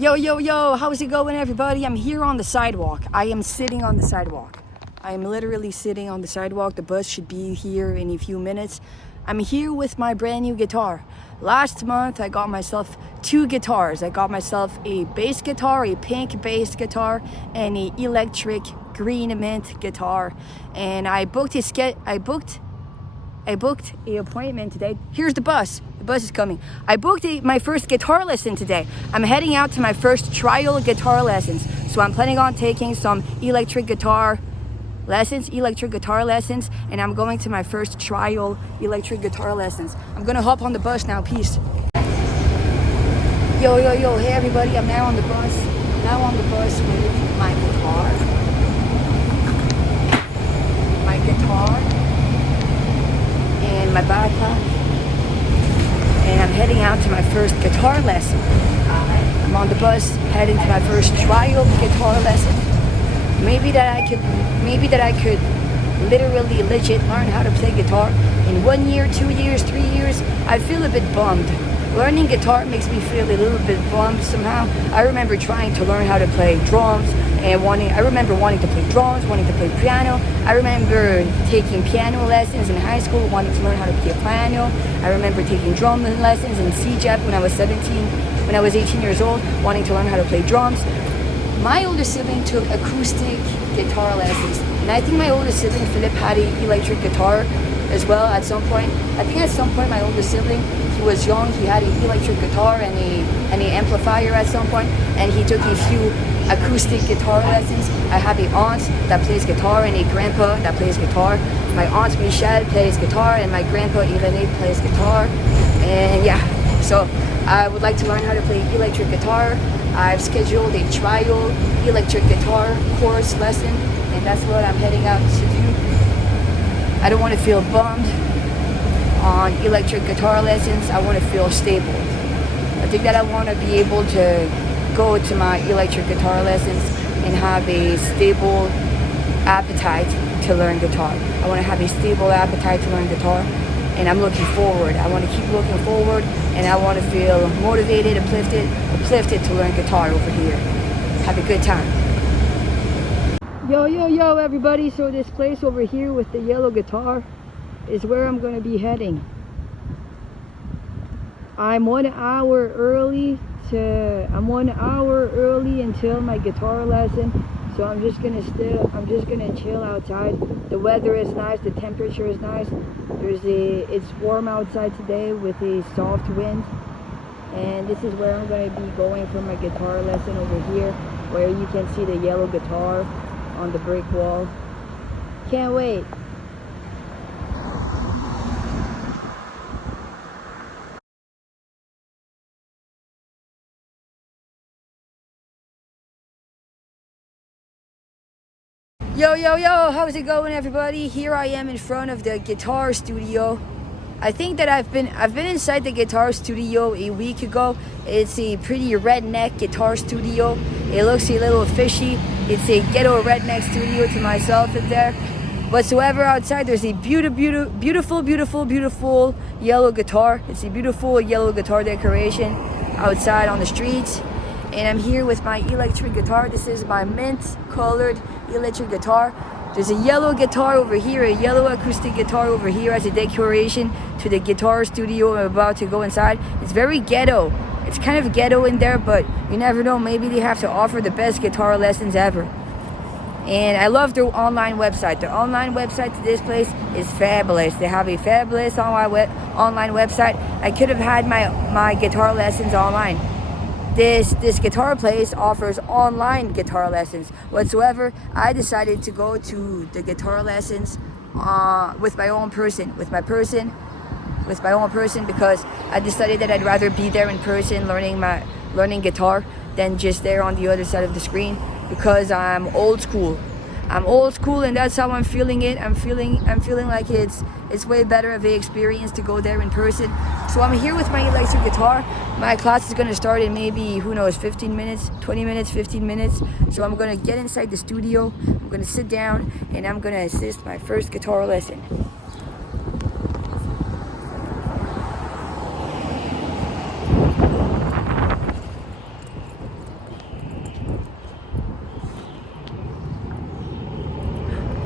Yo, how's it going, everybody? I'm here on the sidewalk. I am sitting on the sidewalk. I am literally sitting on the sidewalk. The bus should be here in a few minutes. I'm here with my brand new guitar. Last month, I got myself 2 guitars. I got myself a bass guitar, a pink bass guitar, and an electric green mint guitar. And I booked an appointment today. Here's the bus. The bus is coming. I booked my first guitar lesson today. I'm heading out to my first trial guitar lessons. So I'm planning on taking some electric guitar lessons, and I'm going to my first trial electric guitar lessons. I'm gonna hop on the bus now. Peace. Yo, hey everybody, I'm now on the bus. With my guitar and my backpack, and I'm heading out to my first guitar lesson. I'm on the bus heading to my first trial guitar lesson. Maybe that I could literally legit learn how to play guitar in 1 year, 2 years, 3 years. I feel a bit bummed. Learning guitar makes me feel a little bit bummed somehow. I remember trying to learn how to play drums and wanting to play drums, wanting to play piano. I remember taking piano lessons in high school, wanting to learn how to play piano. I remember taking drum lessons in CJEP when I was 18 years old, wanting to learn how to play drums. My older sibling took acoustic guitar lessons, and I think my older sibling Philip had an electric guitar as well at some point. I think at some point my older sibling, he was young, he had an electric guitar and an amplifier at some point, and he took a few acoustic guitar lessons. I have an aunt that plays guitar and a grandpa that plays guitar. My aunt Michelle plays guitar and my grandpa Irene plays guitar. And yeah, so I would like to learn how to play electric guitar. I've scheduled a trial electric guitar course lesson, and that's what I'm heading out to do. I don't want to feel bummed on electric guitar lessons. I want to feel stable. I think that I want to be able to go to my electric guitar lessons and have a stable appetite to learn guitar. I want to have a stable appetite to learn guitar, and I'm looking forward. I want to keep looking forward, and I want to feel motivated, uplifted to learn guitar over here. Have a good time. Yo, everybody. So this place over here with the yellow guitar is where I'm going to be heading. I'm 1 hour early until my guitar lesson. So I'm just gonna chill outside. The weather is nice, the temperature is nice. It's warm outside today with a soft wind. And this is where I'm gonna be going for my guitar lesson over here, where you can see the yellow guitar on the brick wall. Can't wait. Yo, how's it going, everybody? Here I am in front of the guitar studio. I think that I've been inside the guitar studio a week ago. It's a pretty redneck guitar studio. It looks a little fishy. It's a ghetto redneck studio to myself in there. Whatsoever outside, there's a beautiful yellow guitar. It's a beautiful yellow guitar decoration outside on the streets. And I'm here with my electric guitar. This is my mint colored electric guitar. There's a yellow guitar over here, a yellow acoustic guitar over here as a decoration to the guitar studio I'm about to go inside. It's very ghetto. It's kind of ghetto in there, but you never know. Maybe they have to offer the best guitar lessons ever. And I love their online website. The online website to this place is fabulous. They have a fabulous online website. I could have had my guitar lessons online. This guitar place offers online guitar lessons. Whatsoever, I decided to go to the guitar lessons with my own person, because I decided that I'd rather be there in person learning guitar than just there on the other side of the screen, because I'm old school, and that's how I'm feeling it. I'm feeling like it's way better of an experience to go there in person. So I'm here with my electric guitar. My class is gonna start in maybe, who knows, 15 minutes, 20 minutes, 15 minutes. So I'm gonna get inside the studio, I'm gonna sit down, and I'm gonna assist my first guitar lesson.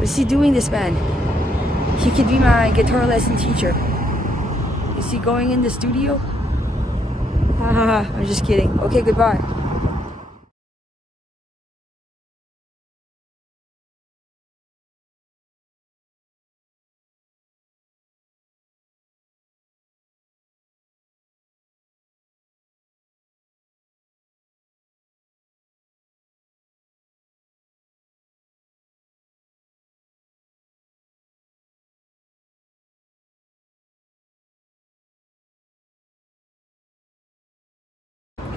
What's he doing, this man? He could be my guitar lesson teacher. Is he going in the studio? Haha, I'm just kidding. Okay, goodbye.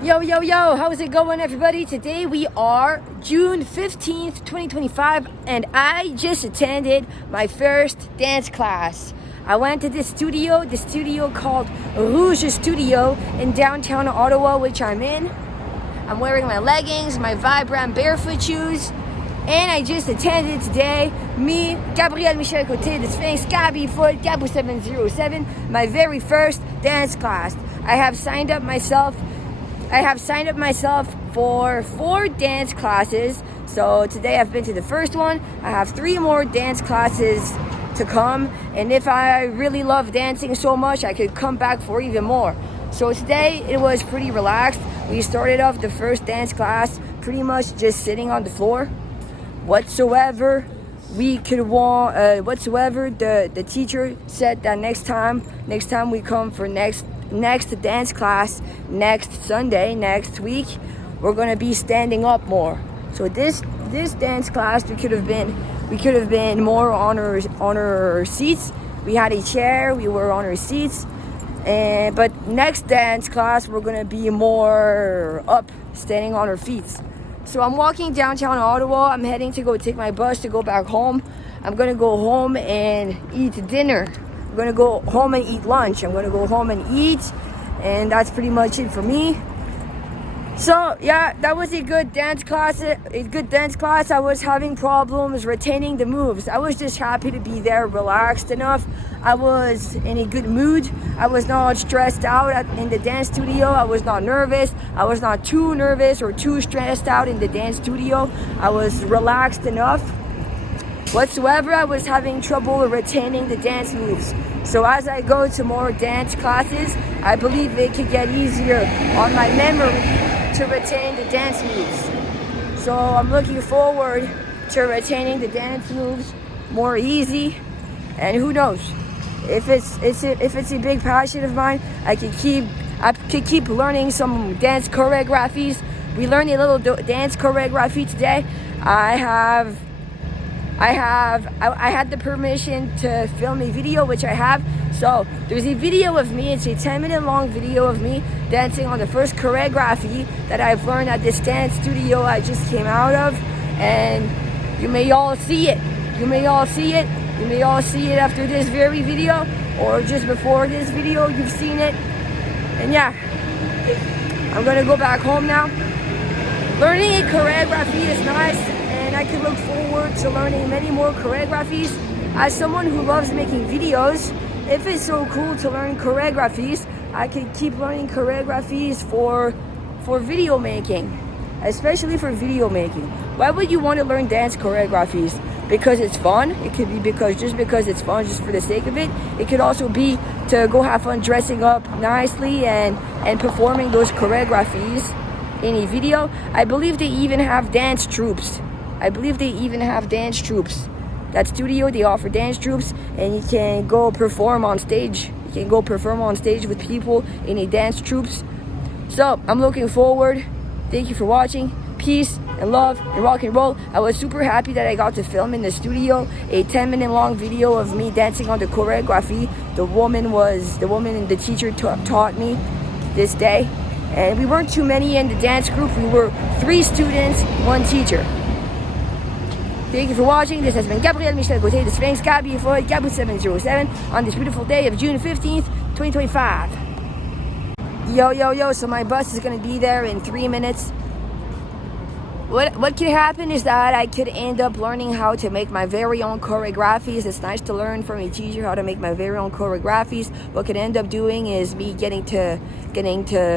Yo, yo, yo, how's it going, everybody? Today we are June 15th, 2025, and I just attended my first dance class. I went to this studio called Rouge Studio in downtown Ottawa, which I'm in. I'm wearing my leggings, my Vibram barefoot shoes, and I just attended today, me, Gabrielle M, Côté, the Sphinx, Gabbie Floyd, Gabbie 707, my very first dance class. I have signed up myself for 4 dance classes. So today I've been to the first one. I have 3 more dance classes to come. And if I really love dancing so much, I could come back for even more. So today it was pretty relaxed. We started off the first dance class pretty much just sitting on the floor. Whatsoever the teacher said that next time we come for next dance class next Sunday, next week, we're gonna be standing up more. So this dance class we could have been more on our seats. We had a chair, we were on our seats, but next dance class we're gonna be more up, standing on our feet. So I'm walking downtown Ottawa. I'm heading to go take my bus to go back home. I'm gonna go home and eat dinner. I'm gonna go home and eat lunch. I'm gonna go home and eat, and that's pretty much it for me. So yeah, that was a good dance class. I was having problems retaining the moves. I was just happy to be there, relaxed enough. I was in a good mood. I was not stressed out in the dance studio. I was not nervous. I was not too nervous or too stressed out in the dance studio. I was relaxed enough. Whatsoever, I was having trouble retaining the dance moves. So as I go to more dance classes, I believe it could get easier on my memory to retain the dance moves. So I'm looking forward to retaining the dance moves more easy. And who knows, if it's a big passion of mine, I could keep learning some dance choreographies. We learned a little dance choreography today. I had the permission to film a video, which I have. So there's a video of me. It's a 10-minute long video of me dancing on the first choreography that I've learned at this dance studio I just came out of. And you may all see it. You may all see it after this very video, or just before this video, you've seen it. And yeah, I'm gonna go back home now. Learning a choreography is nice, and I can look forward to learning many more choreographies. As someone who loves making videos, if it's so cool to learn choreographies, I could keep learning choreographies for video making, especially for video making. Why would you want to learn dance choreographies? Because it's fun. It could be because it's fun, just for the sake of it. It could also be to go have fun dressing up nicely and performing those choreographies in a video. I believe they even have dance troupes. That studio, they offer dance troupes, and you can go perform on stage. With people in a dance troupes. So I'm looking forward. Thank you for watching. Peace and love and rock and roll. I was super happy that I got to film in the studio a 10-minute long video of me dancing on the choreography. The woman and the teacher taught me this day. And we weren't too many in the dance group. We were 3 students, 1 teacher. Thank you for watching. This has been Gabrielle M, Côté, the Sphinx, Gabbie Floyd, Gabbie 707 on this beautiful day of June 15th, 2025. Yo, so my bus is going to be there in 3 minutes. What could happen is that I could end up learning how to make my very own choreographies. It's nice to learn from a teacher how to make my very own choreographies. What could end up doing is me getting to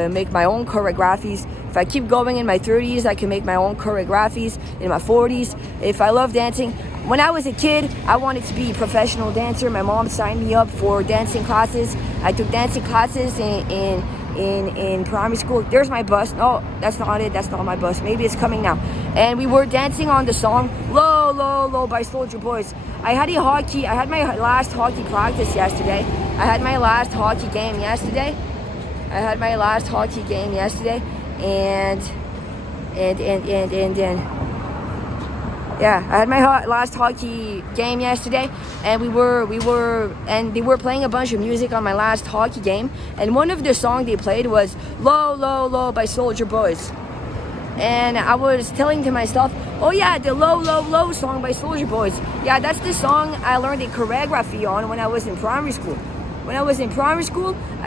make my own choreographies. If I keep going in my 30s, I can make my own choreographies in my 40s. If I love dancing, When I was a kid, I wanted to be a professional dancer. My mom signed me up for dancing classes. I took dancing classes in primary school. There's my bus. No, that's not it. That's not my bus. Maybe it's coming now. And we were dancing on the song Low, Low, Low by Soulja Boys. I had my last hockey practice yesterday. I had my last hockey game yesterday. And yeah, I had my last hockey game yesterday, and they were playing a bunch of music on my last hockey game, and one of the songs they played was Low, Low, Low by Soulja Boys. And I was telling to myself, oh yeah, the Low, Low, Low song by Soulja Boys. Yeah, that's the song I learned the choreography on when I was in primary school. I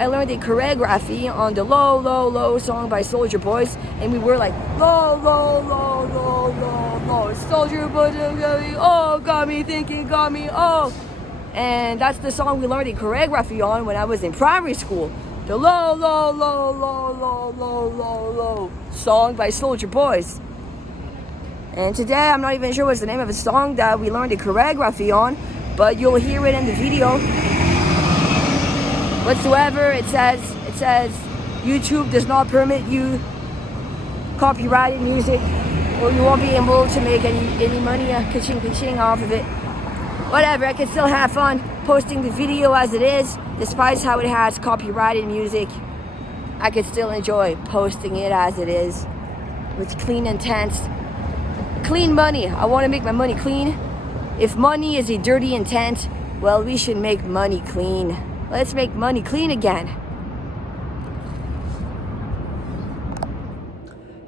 learned the choreography on the Low, Low, Low song by Soulja Boys, and we were like, Low, Low, Low, Low, Low, Low, Soulja Boys, oh, got me thinking, got me, oh. And that's the song we learned the choreography on when I was in primary school. The Low, Low, Low, Low, Low, Low, Low, Low song by Soulja Boys. And today, I'm not even sure what's the name of the song that we learned the choreography on, but you'll hear it in the video. Whatsoever, it says YouTube does not permit you copyrighted music, or you won't be able to make any money ka-ching off of it. Whatever, I can still have fun posting the video as it is, despite how it has copyrighted music. I could still enjoy posting it as it is, with clean intent, clean money. I want to make my money clean. If money is a dirty intent, well, we should make money clean. Let's make money clean again.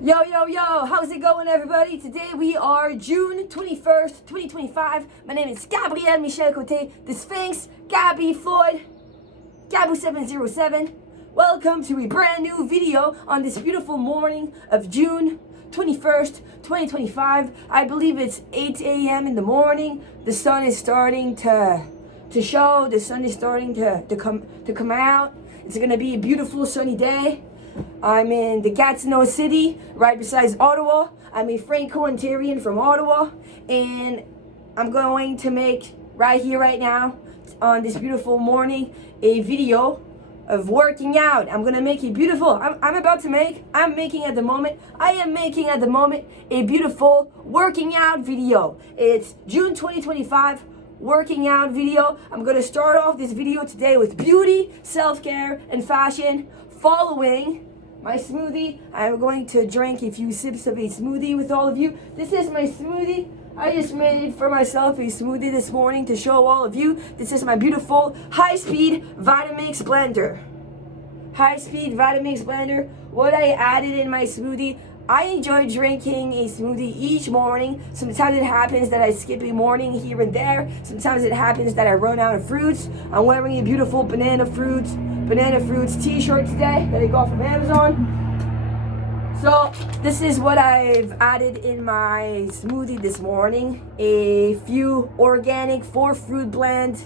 Yo, yo, yo, how's it going, everybody? Today we are June 21st, 2025. My name is Gabrielle M, Côté, the Sphinx, Gabbie Floyd, Gabu707. Welcome to a brand new video on this beautiful morning of June 21st, 2025. I believe it's 8 a.m. in the morning. The sun is starting to show. The sun is starting to come out. It's gonna be a beautiful sunny day. I'm in the Gatineau City, right beside Ottawa. I'm a Franco-Ontarian from Ottawa, and I'm going to make right here, right now, on this beautiful morning, a video of working out. I'm gonna make a beautiful. I am making at the moment a beautiful working out video. It's June 2025. Working out video. I'm gonna start off this video today with beauty, self-care, and fashion. Following my smoothie, I'm going to drink a few sips of a smoothie with all of you. This is my smoothie. I just made for myself a smoothie this morning to show all of you. This is my beautiful high-speed Vitamix blender. High-speed Vitamix blender. What I added in my smoothie. I enjoy drinking a smoothie each morning. Sometimes it happens that I skip a morning here and there. Sometimes it happens that I run out of fruits. I'm wearing a beautiful banana fruits t-shirt today that I got from Amazon. So this is what I've added in my smoothie this morning. A few organic 4-fruit blend.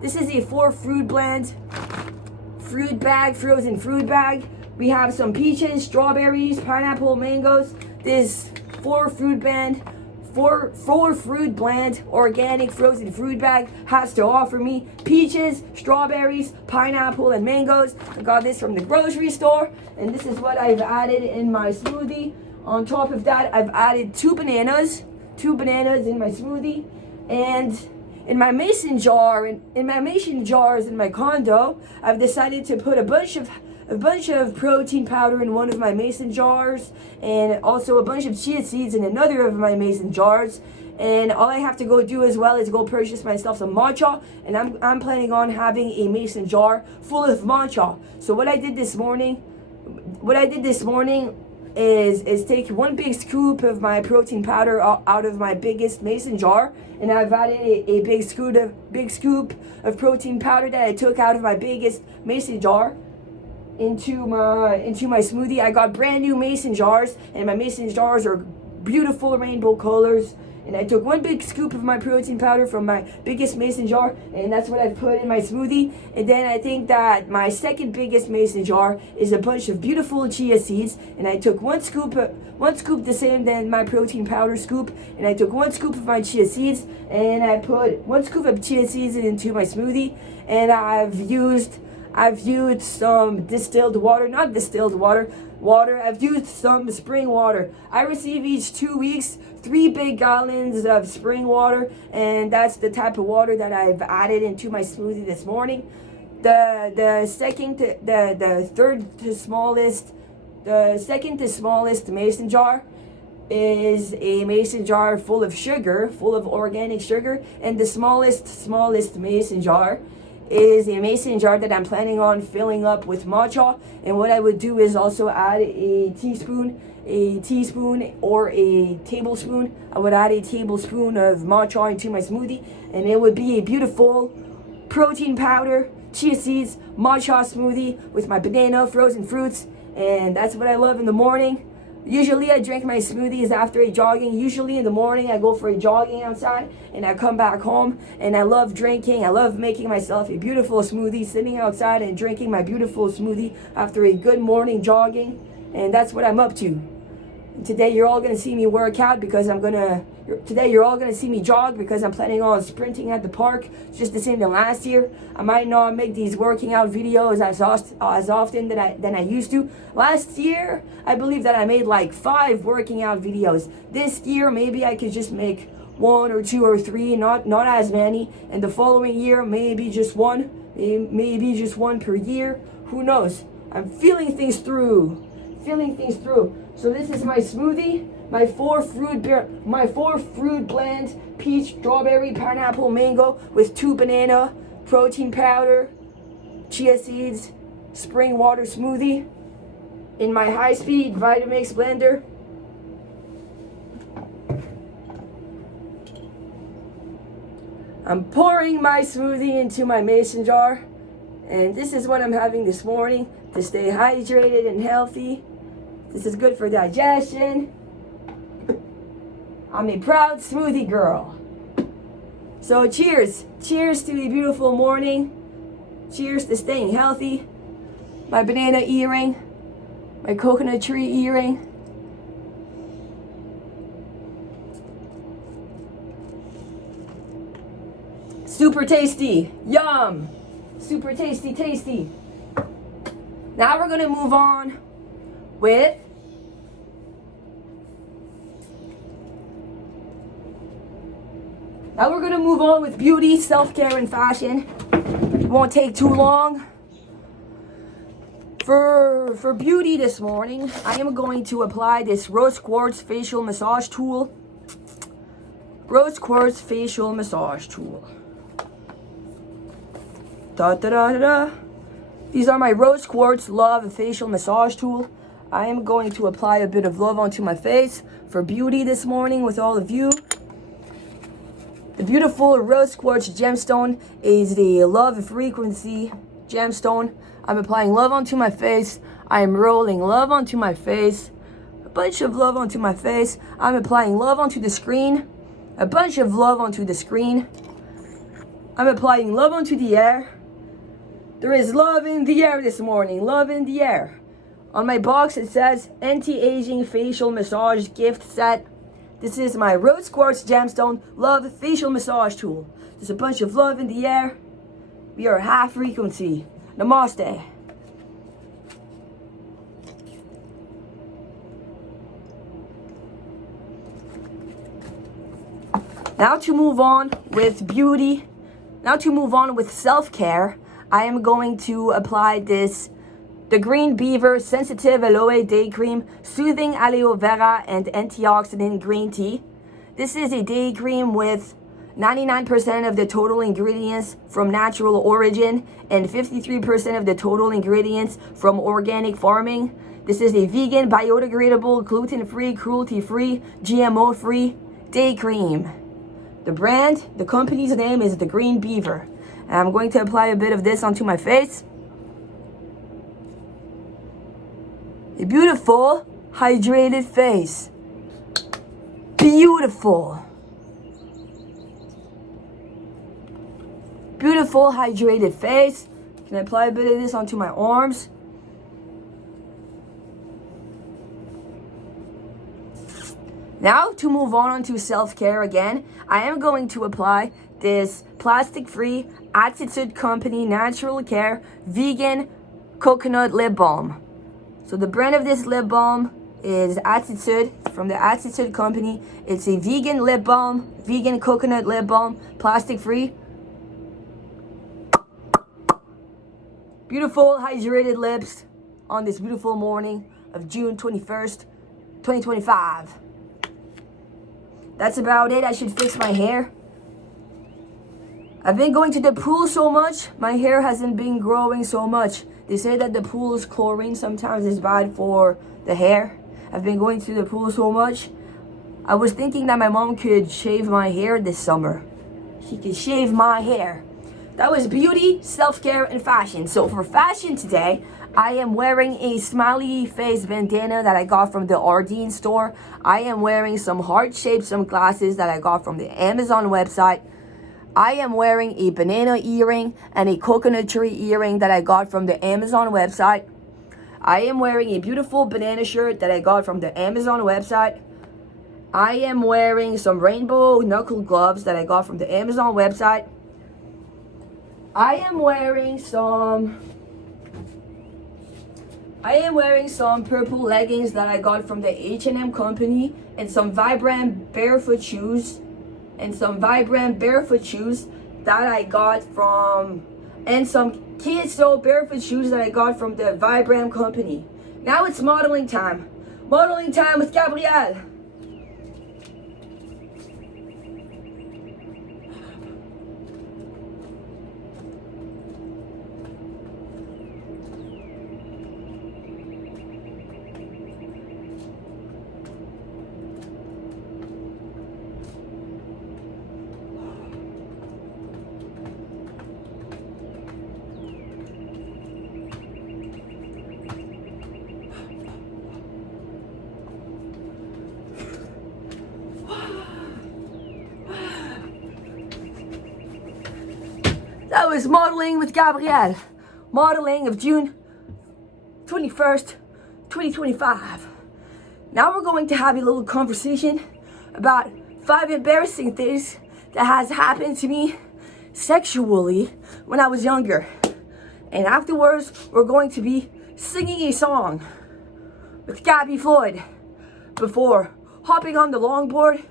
This is a 4-fruit blend. Frozen fruit bag. We have some peaches, strawberries, pineapple, mangoes. This 4-fruit blend, organic frozen fruit bag has to offer me peaches, strawberries, pineapple, and mangoes. I got this from the grocery store, and this is what I've added in my smoothie. On top of that, I've added 2 bananas in my smoothie, and in my mason jars in my condo, I've decided to put a bunch of protein powder in one of my mason jars, and also a bunch of chia seeds in another of my mason jars. And all I have to go do as well is go purchase myself some matcha, and I'm planning on having a mason jar full of matcha. So what I did this morning is take 1 big scoop of my protein powder out of my biggest mason jar, and I've added a big scoop of protein powder that I took out of my biggest mason jar into my smoothie. I got brand new mason jars, and my mason jars are beautiful rainbow colors, And I took 1 big scoop of my protein powder from my biggest mason jar, and that's what I put in my smoothie. And then I think that my second biggest mason jar is a bunch of beautiful chia seeds, and I took 1 scoop the same than my protein powder scoop, and I took 1 scoop of my chia seeds, and I put 1 scoop of chia seeds into my smoothie. And I've used some distilled water, not distilled water. I've used some spring water. I receive each 2 weeks 3 big gallons of spring water, and that's the type of water that I've added into my smoothie this morning. The second to smallest mason jar is a mason jar full of sugar, full of organic sugar, and the smallest mason jar is a mason jar that I'm planning on filling up with matcha. And what I would do is also add a teaspoon or a tablespoon. I would add a tablespoon of matcha into my smoothie, and it would be a beautiful protein powder, chia seeds, matcha smoothie with my banana, frozen fruits, and that's what I love in the morning. Usually I drink my smoothies after a jogging. Usually in the morning I go for a jogging outside, and I come back home, and I love making myself a beautiful smoothie, sitting outside and drinking my beautiful smoothie after a good morning jogging. And that's what I'm up to. Today you're all going to see me work out because today you're all going to see me jog because I'm planning on sprinting at the park, just the same than last year. I might not make these working out videos as often than I used to. Last year, I believe that I made like 5 working out videos. This year, maybe I could just make 1 or 2 or 3, not as many. And the following year, maybe just 1 per year. Who knows? I'm feeling things through. So this is my smoothie, my 4 fruit blend, peach, strawberry, pineapple, mango with 2 banana, protein powder, chia seeds, spring water smoothie in my high-speed Vitamix blender. I'm pouring my smoothie into my mason jar, and this is what I'm having this morning to stay hydrated and healthy. This is good for digestion. I'm a proud smoothie girl. So cheers. Cheers to a beautiful morning. Cheers to staying healthy. My banana earring. My coconut tree earring. Super tasty. Yum. Super tasty. Now we're going to move on with beauty, self-care, and fashion. It won't take too long. For beauty this morning, I am going to apply this rose quartz facial massage tool. These are my rose quartz love facial massage tool. I am going to apply a bit of love onto my face for beauty this morning with all of you. The beautiful rose quartz gemstone is the love frequency gemstone. I'm applying love onto my face. I am rolling love onto my face. A bunch of love onto my face. I'm applying love onto the screen. A bunch of love onto the screen. I'm applying love onto the air. There is love in the air this morning. Love in the air. On my box it says anti-aging facial massage gift set. This is my rose quartz gemstone love facial massage tool. There's a bunch of love in the air. We are half frequency. Namaste. Now to move on with beauty. Now to move on with self-care. I am going to apply the Green Beaver Sensitive Aloe Day Cream, Soothing Aloe Vera and Antioxidant Green Tea. This is a day cream with 99% of the total ingredients from natural origin and 53% of the total ingredients from organic farming. This is a vegan, biodegradable, gluten-free, cruelty-free, GMO-free day cream. The company's name is the Green Beaver. And I'm going to apply a bit of this onto my face. A beautiful, hydrated face. Beautiful. beautiful hydrated face. Can I apply a bit of this onto my arms? Now to move on to self-care again, I am going to apply this plastic-free Attitude Company Natural Care Vegan Coconut Lip Balm. So the brand of this lip balm is Attitude, from the Attitude Company. It's a vegan lip balm, vegan coconut lip balm, plastic-free. Beautiful hydrated lips on this beautiful morning of June 21st, 2025. That's about it. I should fix my hair. I've been going to the pool so much, my hair hasn't been growing so much. They say that the pool's chlorine sometimes is bad for the hair. I've been going to the pool so much. I was thinking that my mom could shave my hair this summer. She could shave my hair. That was beauty, self-care, and fashion. So for fashion today, I am wearing a smiley face bandana that I got from the Ardeen store. I am wearing some heart-shaped sunglasses that I got from the Amazon website. I am wearing a banana earring and a coconut tree earring that I got from the Amazon website. I am wearing a beautiful banana shirt that I got from the Amazon website. I am wearing some rainbow knuckle gloves that I got from the Amazon website. I am wearing some purple leggings that I got from the H&M company, and some vibrant barefoot shoes that I got from, and some kids so barefoot shoes that I got from the Vibrant company. Now it's modeling time. Modeling time with Gabrielle. That was modeling with Gabrielle. Modeling of June 21st, 2025. Now we're going to have a little conversation about 5 embarrassing things that has happened to me sexually when I was younger. And afterwards, we're going to be singing a song with Gabbie Floyd before hopping on the longboard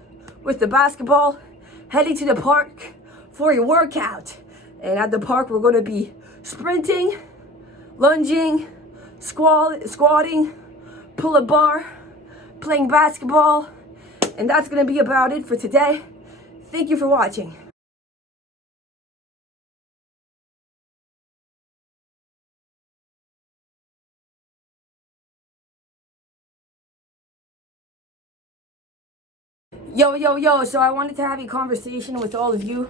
with the basketball, heading to the park for a workout. And at the park, we're going to be sprinting, lunging, squatting, pull a bar, playing basketball. And that's going to be about it for today. Thank you for watching. Yo, so I wanted to have a conversation with all of you.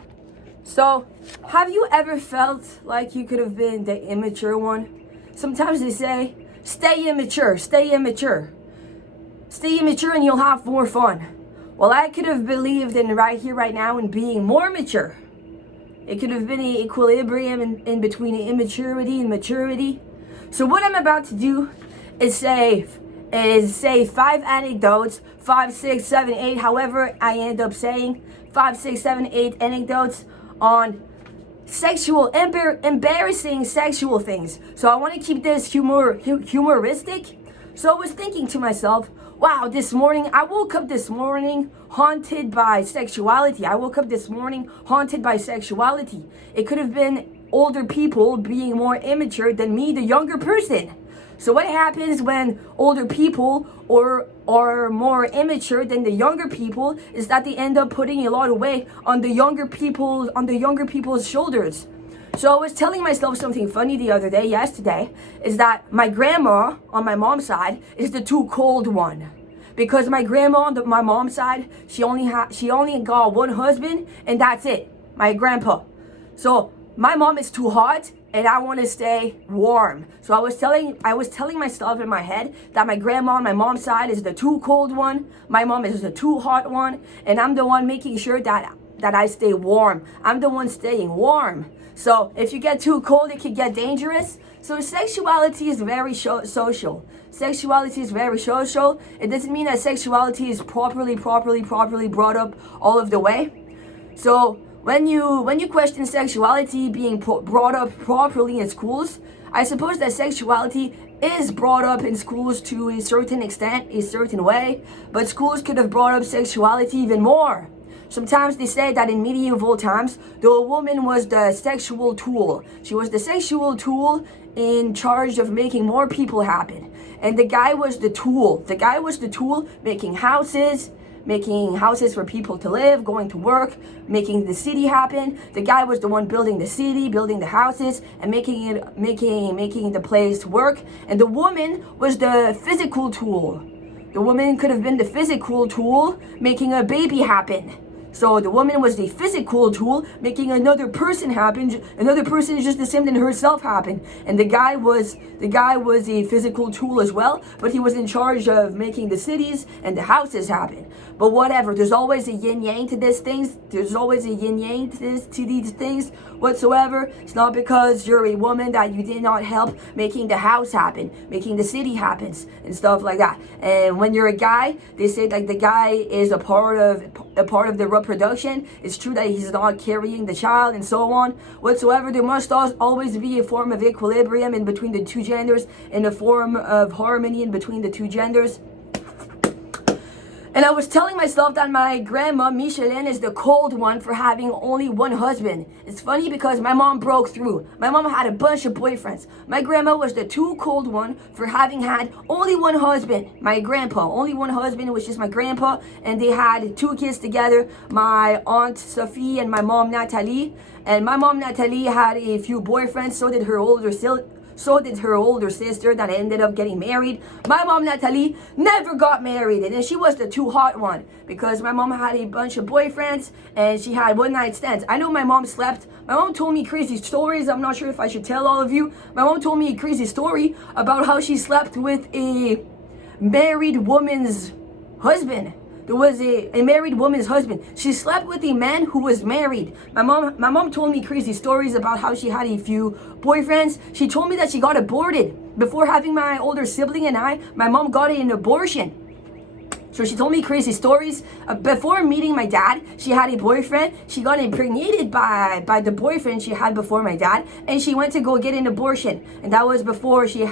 So, have you ever felt like you could have been the immature one? Sometimes they say, stay immature and you'll have more fun. Well, I could have believed in right here, right now, in being more mature. It could have been an equilibrium in between immaturity and maturity. So what I'm about to do is say 5 anecdotes, 5, 6, 7, 8, however I end up saying, 5, 6, 7, 8 anecdotes on embarrassing sexual things. So I want to keep this humoristic. So I was thinking to myself, wow, I woke up this morning haunted by sexuality. It could have been older people being more immature than me, the younger person. So what happens when older people are more immature than the younger people is that they end up putting a lot of weight on the younger people's shoulders. So I was telling myself something funny yesterday, is that my grandma on my mom's side is the too cold one. Because my grandma on my mom's side, she only got one husband, and that's it, my grandpa. So my mom is too hot, and I want to stay warm. So I was telling myself in my head that my grandma on my mom's side is the too cold one, my mom is the too hot one, and I'm the one making sure that I stay warm. I'm the one staying warm. So if you get too cold, it can get dangerous. So sexuality is very social. Sexuality is very social. It doesn't mean that sexuality is properly brought up all of the way. So when you question sexuality being brought up properly in schools, I suppose that sexuality is brought up in schools to a certain extent, a certain way, but schools could have brought up sexuality even more. Sometimes they say that in medieval times, the woman was the sexual tool. She was the sexual tool in charge of making more people happen. And the guy was the tool. The guy was the tool making houses for people to live, going to work, making the city happen. The guy was the one building the city, building the houses, and making the place work. And the woman was the physical tool. The woman could have been the physical tool making a baby happen. So the woman was the physical tool making another person happen. Another person is just the same than herself happen. And the guy was a physical tool as well, but he was in charge of making the cities and the houses happen. But whatever, there's always a yin yang to these things. There's always a yin yang to these things whatsoever. It's not because you're a woman that you did not help making the house happen, making the city happens and stuff like that. And when you're a guy, they say like the guy is a part of the reproduction. It's true that he's not carrying the child and so on whatsoever. There must always be a form of equilibrium in between the two genders and a form of harmony in between the two genders. And I was telling myself that my grandma, Micheline, is the cold one for having only one husband. It's funny because my mom broke through. My mom had a bunch of boyfriends. My grandma was the too cold one for having had only one husband. My grandpa, only one husband, which is my grandpa. And they had 2 kids together, my aunt Sophie and my mom Natalie. And my mom Natalie had a few boyfriends, so did her older sister that ended up getting married. My mom Natalie never got married, and she was the too hot one because my mom had a bunch of boyfriends and she had one night stands. I know my mom slept. My mom told me crazy stories. I'm not sure if I should tell all of you. My mom told me a crazy story about how she slept with a married woman's husband. There was a married woman's husband. She slept with a man who was married. My mom told me crazy stories about how she had a few boyfriends. She told me that she got aborted. Before having my older sibling and I, my mom got an abortion. So she told me crazy stories. Before meeting my dad, she had a boyfriend. She got impregnated by the boyfriend she had before my dad, and she went to go get an abortion. And that was before she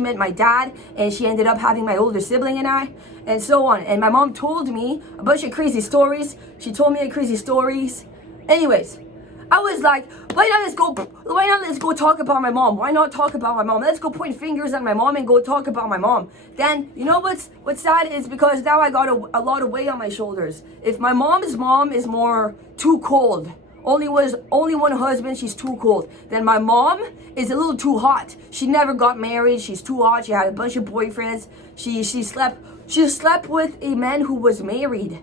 met my dad, and she ended up having my older sibling and I, and so on. And my mom told me a bunch of crazy stories. She told me crazy stories. Anyways, I was like, why not let's go talk about my mom? Why not talk about my mom? Let's go point fingers at my mom and go talk about my mom. Then, you know what's sad is because now I got a lot of weight on my shoulders. If my mom's mom is more too cold, only one husband, she's too cold. Then my mom is a little too hot. She never got married. She's too hot. She had a bunch of boyfriends. She slept with a man who was married.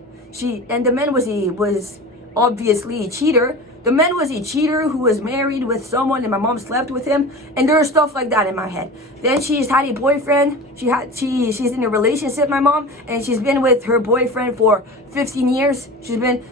And the man was obviously a cheater. The man was a cheater who was married with someone and my mom slept with him, and there's stuff like that in my head. Then she's had a boyfriend. She's in a relationship, my mom, and she's been with her boyfriend for 15 years.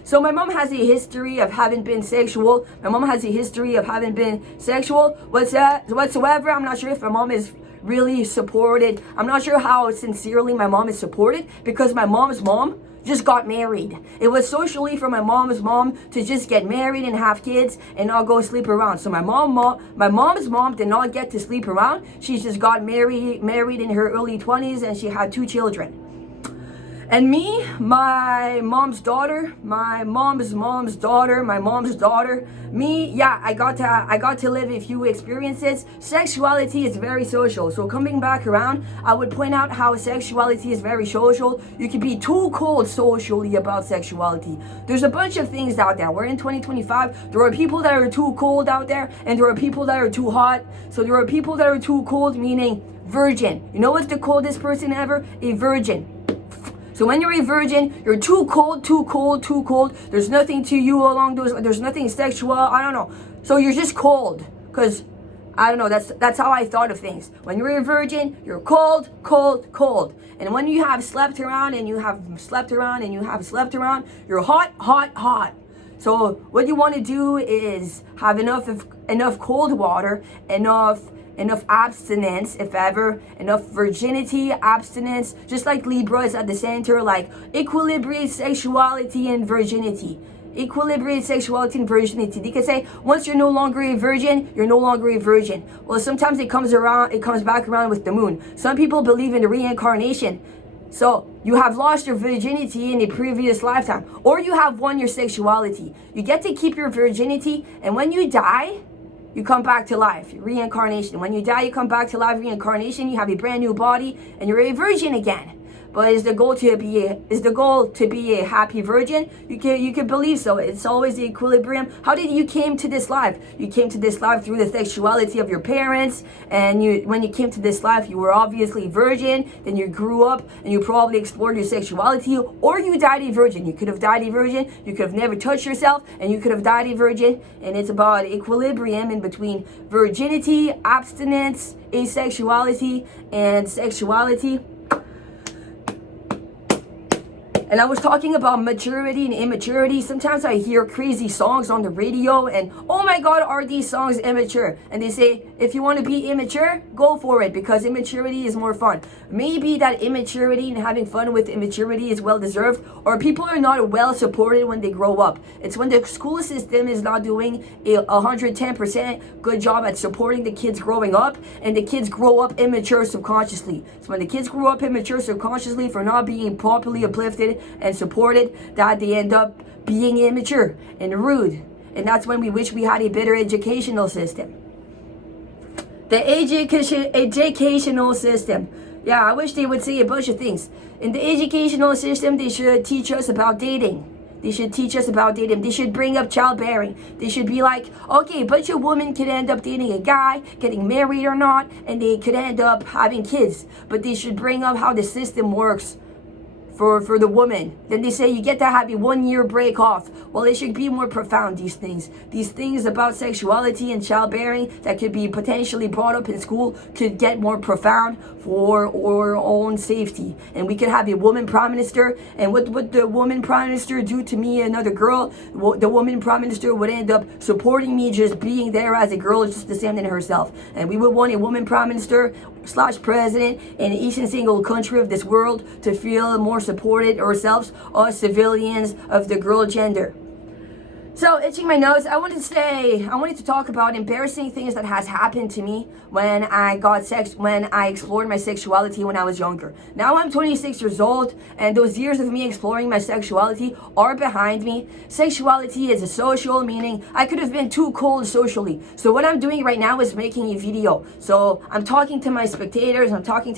So my mom has a history of having been sexual. My mom has a history of having been sexual whatsoever. I'm not sure if my mom is really supported. I'm not sure how sincerely my mom is supported because my mom's mom just got married. It was socially for my mom's mom to just get married and have kids and not go sleep around. So my mom's mom did not get to sleep around. She just got married in her early 20s, and she had 2 children. And me, my mom's daughter, my mom's daughter, me, yeah, I got to live a few experiences. Sexuality is very social. So coming back around, I would point out how sexuality is very social. You can be too cold socially about sexuality. There's a bunch of things out there. We're in 2025. There are people that are too cold out there, and there are people that are too hot. So there are people that are too cold, meaning virgin. You know what's the coldest person ever? A virgin. So when you're a virgin, you're too cold. There's nothing to you along those, there's nothing sexual, I don't know. So you're just cold, because, I don't know, that's how I thought of things. When you're a virgin, you're cold. And when you have slept around and you have slept around and you have slept around, you're hot. So what you want to do is have enough cold water, enough abstinence, if ever, enough virginity, abstinence, just like Libra is at the center, like equilibrate sexuality and virginity. Equilibrate sexuality and virginity. They can say once you're no longer a virgin, you're no longer a virgin. Well, sometimes it comes back around with the moon. Some people believe in the reincarnation. So you have lost your virginity in a previous lifetime, or you have won your sexuality. You get to keep your virginity, and when you die, you come back to life. Reincarnation. When you die, you come back to life. Reincarnation. You have a brand new body, and you're a virgin again. But is the goal to be a happy virgin? You can believe so. It's always the equilibrium. How did you came to this life? You came to this life through the sexuality of your parents, and when you came to this life, you were obviously virgin. Then you grew up and you probably explored your sexuality, or you died a virgin. You could have died a virgin. You could have never touched yourself, and you could have died a virgin. And it's about equilibrium in between virginity, abstinence, asexuality, and sexuality. And I was talking about maturity and immaturity. Sometimes I hear crazy songs on the radio and, oh my God, are these songs immature? And they say, if you want to be immature, go for it, because immaturity is more fun. Maybe that immaturity and having fun with immaturity is well deserved, or people are not well supported when they grow up. It's when the school system is not doing a 110% good job at supporting the kids growing up, and the kids grow up immature subconsciously. So when the kids grow up immature subconsciously for not being properly uplifted and supported, that they end up being immature and rude. And that's when we wish we had a better educational system. The educational system. Yeah, I wish they would say a bunch of things. In the educational system, they should teach us about dating. They should teach us about dating. They should bring up childbearing. They should be like, okay, a bunch of women could end up dating a guy, getting married or not, and they could end up having kids. But they should bring up how the system works for the woman. Then they say you get to have a 1 year break off. Well, it should be more profound, these things about sexuality and childbearing that could be potentially brought up in school could get more profound for our own safety. And we could have a woman prime minister, and what would the woman prime minister do to me, another girl? The woman prime minister would end up supporting me just being there as a girl, just the same than herself. And we would want a woman prime minister / president in each and single country of this world to feel more supported ourselves, us civilians of the girl gender. So, itching my nose, I wanted to talk about embarrassing things that has happened to me when I explored my sexuality when I was younger. Now I'm 26 years old, and those years of me exploring my sexuality are behind me. Sexuality is a social, meaning I could have been too cold socially. So what I'm doing right now is making a video. So I'm talking to spectators, I'm talking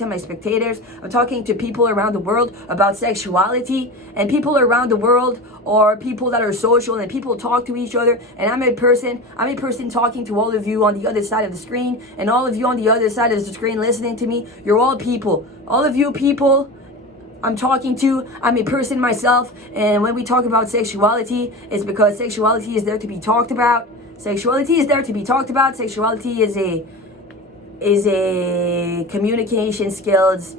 to people around the world about sexuality, and people around the world are people that are social, and people talk to each other, and I'm a person talking to all of you on the other side of the screen, and all of you on the other side of the screen listening to me. You're all people. All of you people I'm talking to, I'm a person myself, and when we talk about sexuality, it's because sexuality is there to be talked about. Sexuality is there to be talked about. Sexuality is a communication skills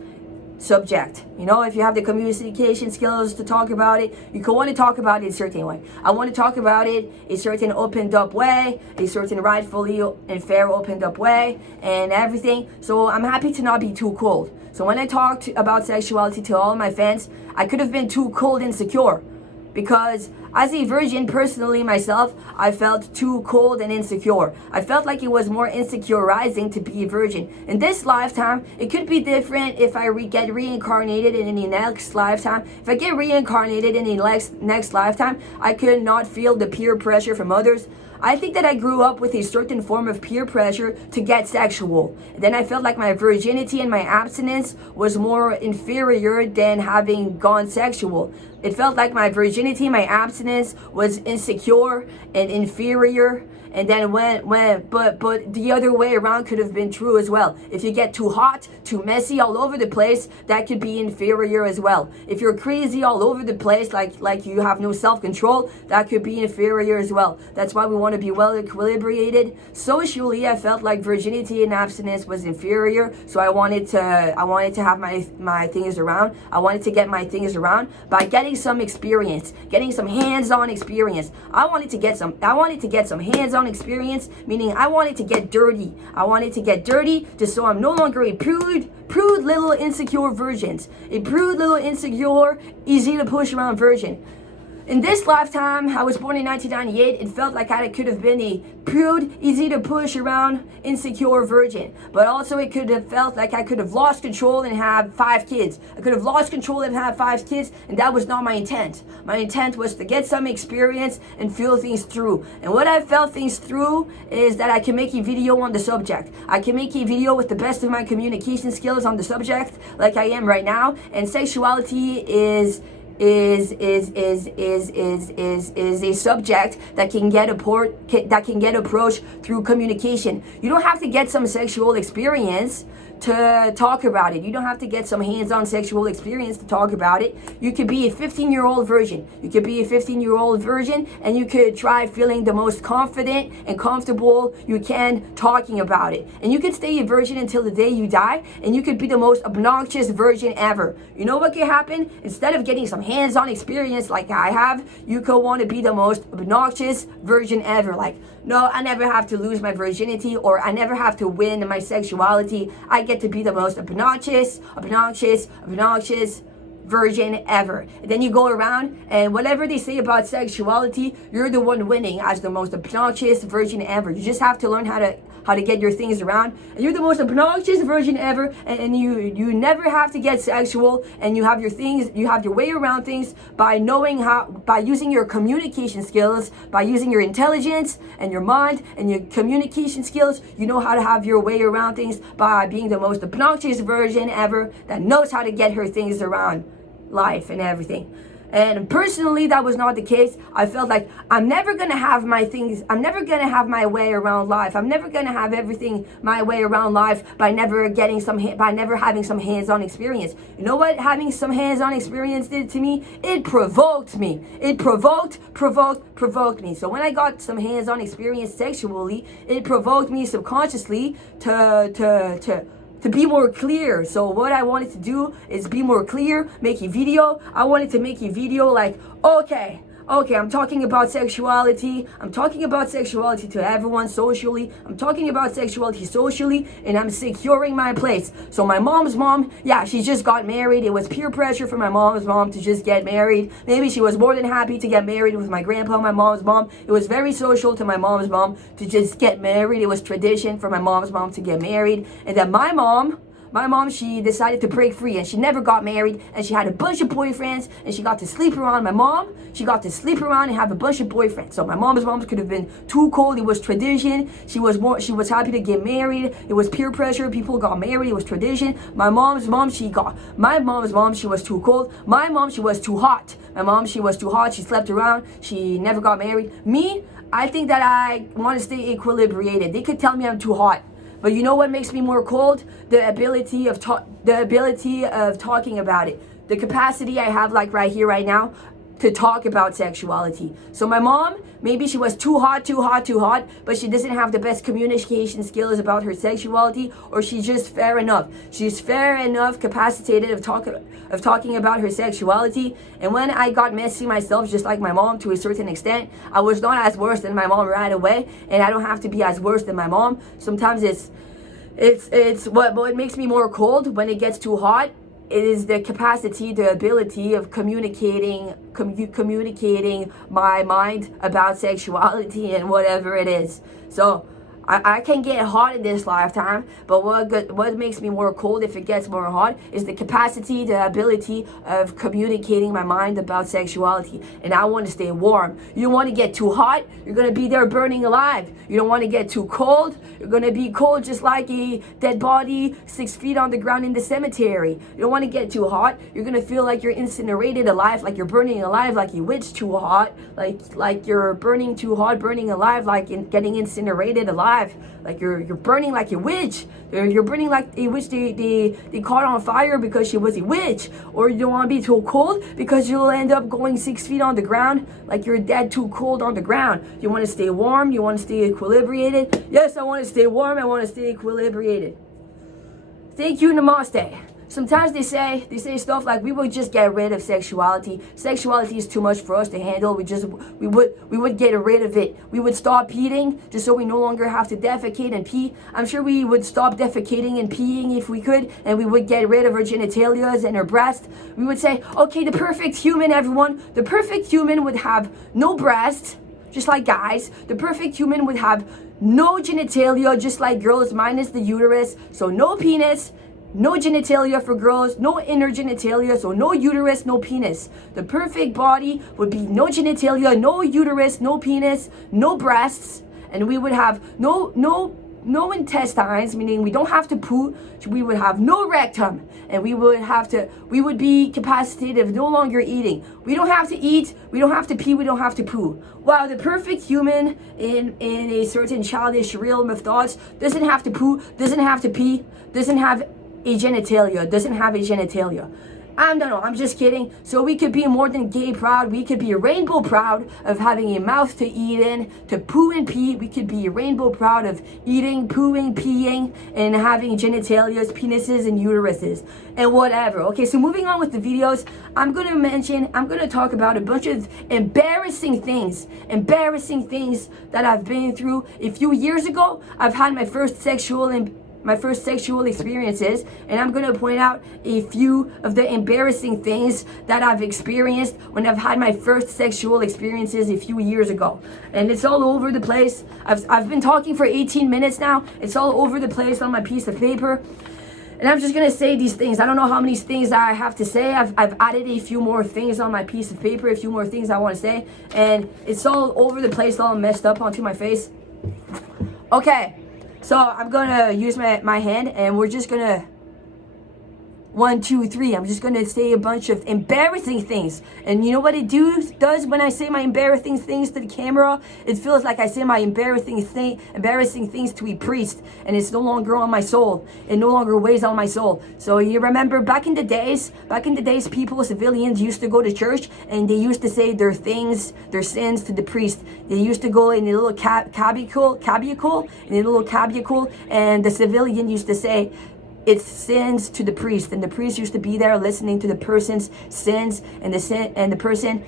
subject. You know, if you have the communication skills to talk about it, you can want to talk about it a certain way. I want to talk about it a certain opened up way, a certain rightfully and fair opened up way, and everything. So I'm happy to not be too cold. So when I talked about sexuality to all my fans, I could have been too cold and insecure, because as a virgin, personally myself, I felt too cold and insecure. I felt like it was more insecurizing to be a virgin. In this lifetime, it could be different if I get reincarnated in the next lifetime. If I get reincarnated in the next lifetime, I could not feel the peer pressure from others. I think that I grew up with a certain form of peer pressure to get sexual. Then I felt like my virginity and my abstinence was more inferior than having gone sexual. It felt like my virginity, my abstinence was insecure and inferior, And then but the other way around could have been true as well. If you get too hot, too messy all over the place, that could be inferior as well. If you're crazy all over the place, like you have no self-control, that could be inferior as well. That's why we want to be well equilibrated. Socially, I felt like virginity and abstinence was inferior, so I wanted to have my things around. I wanted to get my things around by getting some experience, getting some hands-on experience. I wanted to get some hands-on experience, meaning I wanted to get dirty. I wanted to get dirty just so I'm no longer a prude little insecure virgin. A prude little insecure, easy to push around virgin. In this lifetime, I was born in 1998. It felt like I could have been a prude, easy to push around, insecure virgin. But also it could have felt like I could have lost control and have 5 kids. I could have lost control and have 5 kids, and that was not my intent. My intent was to get some experience and feel things through. And what I felt things through is that I can make a video on the subject. I can make a video with the best of my communication skills on the subject, like I am right now. And sexuality is a subject that can get approached through communication. You don't have to get some sexual experience to talk about it. You don't have to get some hands-on sexual experience to talk about it. You could be a 15-year-old virgin. You could be a 15-year-old virgin, and you could try feeling the most confident and comfortable you can talking about it. And you could stay a virgin until the day you die, and you could be the most obnoxious virgin ever. You know what could happen? Instead of getting some hands-on experience like I have, you could want to be the most obnoxious virgin ever. Like, no, I never have to lose my virginity, or I never have to win my sexuality. I get to be the most obnoxious virgin ever. And then you go around, and whatever they say about sexuality, you're the one winning as the most obnoxious virgin ever. You just have to learn how to get your things around, and you're the most obnoxious virgin ever, and you never have to get sexual, and you have your things, you have your way around things by using your communication skills, by using your intelligence and your mind and your communication skills. You know how to have your way around things by being the most obnoxious virgin ever that knows how to get her things around life and everything. And personally, that was not the case. I felt like I'm never gonna have my things. I'm never gonna have my way around life. I'm never gonna have everything my way around life by never having some hands-on experience. You know what having some hands-on experience did to me? It provoked me. It provoked me. So when I got some hands-on experience sexually, it provoked me subconsciously to be more clear. So what I wanted to do is be more clear, make a video. I wanted to make a video like, okay, I'm talking about sexuality. I'm talking about sexuality to everyone socially. I'm talking about sexuality socially, and I'm securing my place. So my mom's mom, yeah, she just got married. It was peer pressure for my mom's mom to just get married. Maybe she was more than happy to get married with my grandpa, my mom's mom. It was very social to my mom's mom to just get married. It was tradition for my mom's mom to get married. And then my mom, she decided to break free, and she never got married, and she had a bunch of boyfriends, and she got to sleep around my mom. She got to sleep around and have a bunch of boyfriends. So my mom's mom could have been too cold. It was tradition. She was happy to get married. It was peer pressure. People got married. It was tradition. My mom's mom, she was too cold. My mom, she was too hot. My mom, she was too hot. She slept around. She never got married. Me, I think that I want to stay equilibrated. They could tell me I'm too hot. But you know what makes me more cold? The ability of talking about it. The capacity I have, like right here, right now, to talk about sexuality. So my mom, maybe she was too hot, but she doesn't have the best communication skills about her sexuality, or she's just fair enough. She's fair enough capacitated of talking about her sexuality. And when I got messy myself, just like my mom to a certain extent, I was not as worse than my mom right away, and I don't have to be as worse than my mom. Sometimes what makes me more cold when it gets too hot is the capacity, the ability of communicating my mind about sexuality and whatever it is. So I can get hot in this lifetime, but what makes me more cold if it gets more hot is the capacity, the ability of communicating my mind about sexuality. And I want to stay warm. You don't want to get too hot, you're going to be there burning alive. You don't want to get too cold, you're going to be cold just like a dead body 6 feet on the ground in the cemetery. You don't want to get too hot, you're going to feel like you're incinerated alive, like you're burning alive, like you witch too hot, like you're burning too hot, burning alive, like getting incinerated alive. Like you're burning like a witch. You're burning like a witch they caught on fire because she was a witch. Or you don't want to be too cold because you'll end up going 6 feet on the ground like you're dead too cold on the ground. You want to stay warm, you want to stay equilibrated. Yes, I want to stay warm, I want to stay equilibrated. Thank you, namaste. Sometimes they say stuff like we would just get rid of sexuality. Sexuality is too much for us to handle. We would get rid of it. We would stop eating just so we no longer have to defecate and pee. I'm sure we would stop defecating and peeing if we could, and we would get rid of our genitalias and our breasts. We would say, okay, the perfect human, everyone, the perfect human would have no breasts, just like guys. The perfect human would have no genitalia, just like girls, minus the uterus. So no penis, no genitalia for girls, no inner genitalia, so no uterus, no penis. The perfect body would be no genitalia, no uterus, no penis, no breasts, and we would have no intestines, meaning we don't have to poo. We would have no rectum, and we would be capacitated of no longer eating. We don't have to eat, we don't have to pee, we don't have to poo. Wow, the perfect human in a certain childish realm of thoughts doesn't have to poo, doesn't have to pee, doesn't have a genitalia. I'm just kidding. So we could be more than gay proud. We could be rainbow proud of having a mouth to eat in, to poo and pee. We could be rainbow proud of eating, pooing, peeing, and having genitalias, penises, and uteruses, and whatever. Okay, so moving on with the videos, I'm going to talk about a bunch of embarrassing things that I've been through. A few years ago, I've had my first sexual experiences, and I'm going to point out a few of the embarrassing things that I've experienced when I've had my first sexual experiences a few years ago. And it's all over the place. I've been talking for 18 minutes now. It's all over the place on my piece of paper. And I'm just going to say these things. I don't know how many things I have to say. I've added a few more things on my piece of paper, a few more things I want to say. And it's all over the place, all messed up onto my face. Okay. So I'm gonna use my hand, and we're just gonna 1, 2, 3. I'm just gonna say a bunch of embarrassing things. And you know what it does when I say my embarrassing things to the camera? It feels like I say my embarrassing things to a priest, and it's no longer on my soul. It no longer weighs on my soul. So you remember back in the days, people, civilians used to go to church, and they used to say their things, their sins to the priest. They used to go in a little cabicule, and the civilian used to say its sins to the priest, and the priest used to be there listening to the person's sins, and the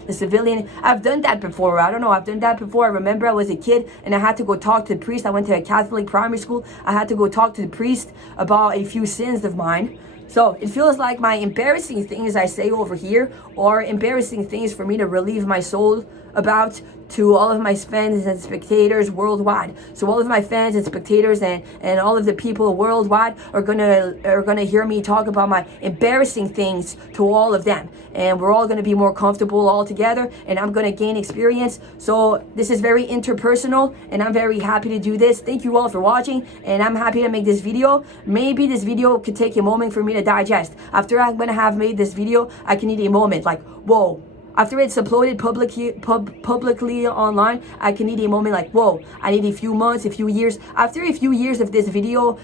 civilian. I've done that before. I remember I was a kid, and I had to go talk to the priest. I went to a Catholic primary school. I had to go talk to the priest about a few sins of mine. So it feels like my embarrassing things I say over here are embarrassing things for me to relieve my soul about to all of my fans and spectators worldwide. So all of my fans and spectators and all of the people worldwide are gonna hear me talk about my embarrassing things to all of them, and we're all gonna be more comfortable all together, and I'm gonna gain experience. So this is very interpersonal, and I'm very happy to do this. Thank you all for watching, and I'm happy to make this video. Maybe this video could take a moment for me to digest. After I'm gonna have made this video, I can need a moment like, whoa. After it's uploaded publicly online, I can need a moment like, whoa, I need a few months, a few years. After a few years of this video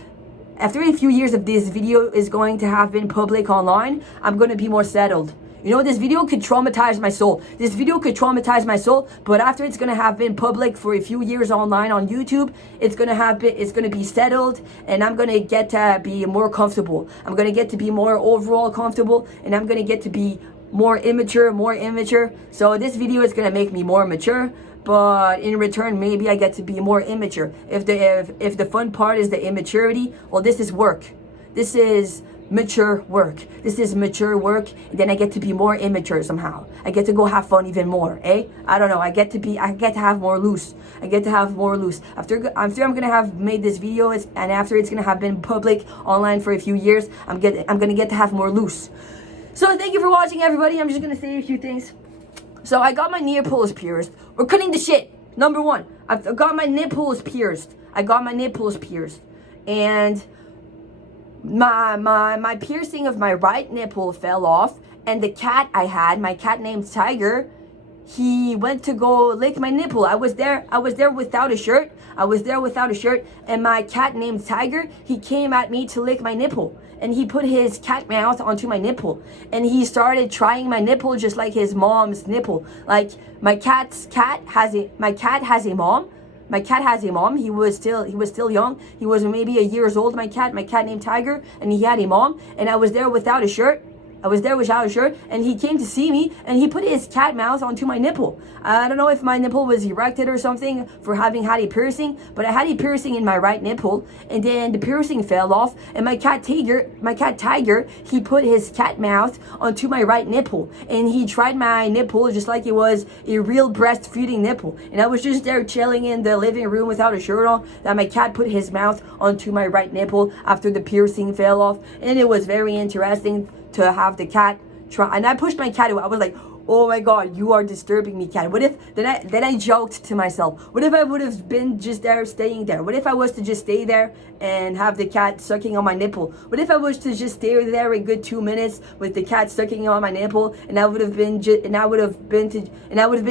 is going to have been public online, I'm going to be more settled. You know, this video could traumatize my soul. But after it's going to have been public for a few years online on YouTube, it's going to be settled, and I'm going to get to be more comfortable. I'm going to get to be more overall comfortable, and I'm going to get to be more immature. So this video is going to make me more mature, but in return, maybe I get to be more immature. If the fun part is the immaturity, well, this is work. This is mature work. This is mature work. And then I get to be more immature somehow. I get to go have fun even more, eh? I don't know. I get to have more loose. I get to have more loose. After I'm gonna have made this video, and after it's gonna have been public online for a few years, I'm gonna get to have more loose. So thank you for watching, everybody. I'm just gonna say a few things. So I got my nipples pierced. We're cutting the shit. Number one, I've got my nipples pierced. I got my nipples pierced, and my piercing of my right nipple fell off, and the cat I had, my cat named Tiger, he went to go lick my nipple. I was there without a shirt. And my cat named Tiger, he came at me to lick my nipple. And he put his cat mouth onto my nipple. And he started trying my nipple just like his mom's nipple. Like my cat has a mom. My cat has a mom. He was still young. He was maybe a year old, my cat named Tiger, and he had a mom. And I was there without a shirt. And he came to see me, and he put his cat mouth onto my nipple. I don't know if my nipple was erected or something for having had a piercing, but I had a piercing in my right nipple, and then the piercing fell off, and my cat Tiger, he put his cat mouth onto my right nipple, and he tried my nipple just like it was a real breastfeeding nipple. And I was just there chilling in the living room without a shirt on, that my cat put his mouth onto my right nipple after the piercing fell off, and it was very interesting to have the cat try. And I pushed my cat away. I was like, oh my god, you are disturbing me, cat. What if then I joked to myself, what if I would have been just there staying there? What if I was to just stay there and have the cat sucking on my nipple? What if I was to just stay there a good 2 minutes with the cat sucking on my nipple, and I would have been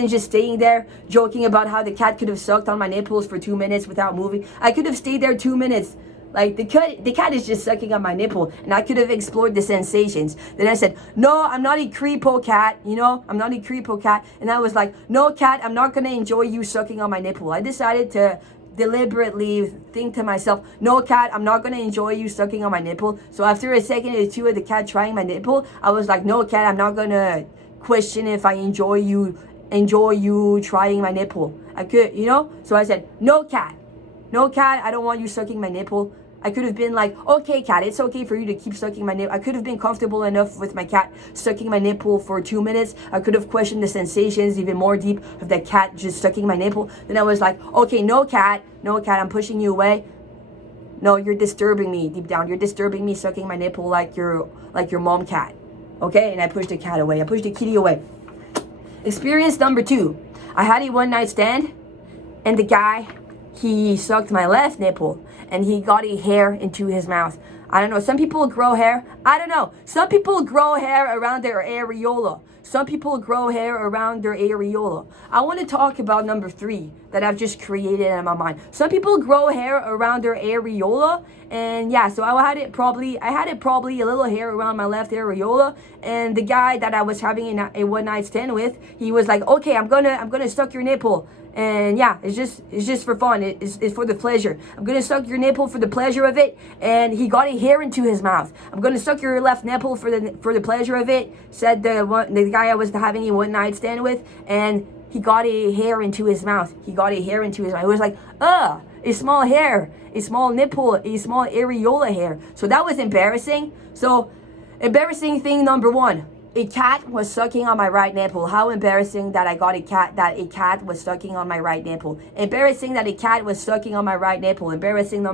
just staying there joking about how the cat could have sucked on my nipples for 2 minutes without moving? I could have stayed there 2 minutes. Like the cat is just sucking on my nipple, and I could have explored the sensations. Then I said, no, I'm not a creepo cat, I'm not a creepo cat. And I was like, no, cat, I'm not gonna enjoy you sucking on my nipple. I decided to deliberately think to myself, no, cat, I'm not gonna enjoy you sucking on my nipple. So after a second or two of the cat trying my nipple, I was like, no, cat, I'm not gonna question if I enjoy you trying my nipple. I could, So I said, no, cat, I don't want you sucking my nipple. I could have been like, okay, cat, it's okay for you to keep sucking my nipple. I could have been comfortable enough with my cat sucking my nipple for 2 minutes. I could have questioned the sensations even more deep of that cat just sucking my nipple. Then I was like, okay, no, cat, I'm pushing you away. No, you're disturbing me deep down. You're disturbing me sucking my nipple like your mom cat. Okay, and I pushed the cat away. I pushed the kitty away. Experience number 2. I had a one-night stand, and the guy, he sucked my left nipple, and he got a hair into his mouth. I don't know. Some people grow hair. I don't know. Some people grow hair around their areola. I want to talk about number 3 that I've just created in my mind. Some people grow hair around their areola, and yeah, so I had it probably a little hair around my left areola, and the guy that I was having a one-night stand with, he was like, okay, I'm gonna suck your nipple. And yeah, it's just for fun. It's for the pleasure. I'm gonna suck your nipple for the pleasure of it. And he got a hair into his mouth. I'm gonna suck your left nipple for the pleasure of it, said the guy I was having a one night stand with, and he got a hair into his mouth. He was like, a small hair, a small nipple, a small areola hair. So that was embarrassing. So embarrassing thing number 1. A cat was sucking on my right nipple. How embarrassing that a cat was sucking on my right nipple. Embarrassing that a cat was sucking on my right nipple. Embarrassing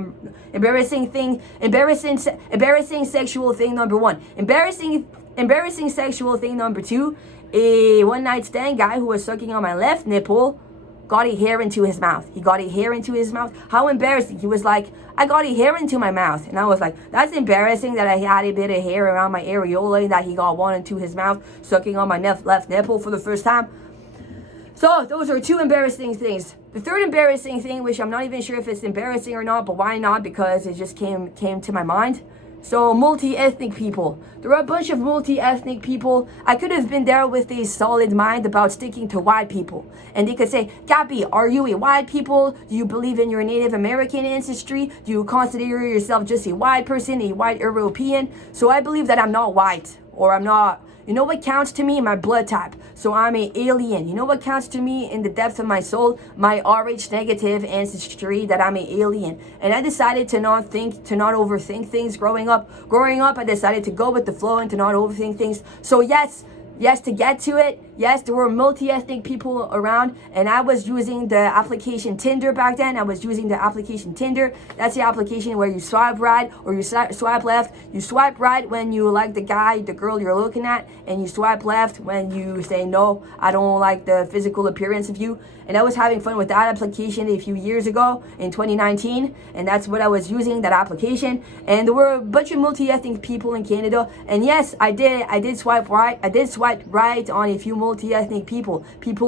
sexual thing number 1. Embarrassing sexual thing number 2. A one night stand guy who was sucking on my left nipple got a hair into his mouth. How embarrassing. He was like, I got a hair into my mouth. And I was like, that's embarrassing that I had a bit of hair around my areola and that he got one into his mouth, sucking on my left nipple for the first time. So those are 2 embarrassing things. The third embarrassing thing, which I'm not even sure if it's embarrassing or not, but why not? Because it just came to my mind. So multi-ethnic people. There are a bunch of multi-ethnic people. I could have been there with a solid mind about sticking to white people. And they could say, Gabbie, are you a white people? Do you believe in your Native American ancestry? Do you consider yourself just a white person, a white European? So I believe that I'm not white, or I'm not You know what counts to me? My blood type. So I'm an alien. You know what counts to me in the depths of my soul? My RH negative ancestry, that I'm an alien. And I decided to not overthink things growing up. Growing up, I decided to go with the flow and to not overthink things. So yes, to get to it, yes, there were multi-ethnic people around, and I was using the application Tinder back then. I was using the application Tinder. That's the application where you swipe right or you swipe left. You swipe right when you like the guy, the girl you're looking at, and you swipe left when you say, no, I don't like the physical appearance of you. And I was having fun with that application a few years ago in 2019, and that's what I was using, that application. And there were a bunch of multi-ethnic people in Canada, and yes, I did swipe right. I did swipe right on a few multi-ethnic people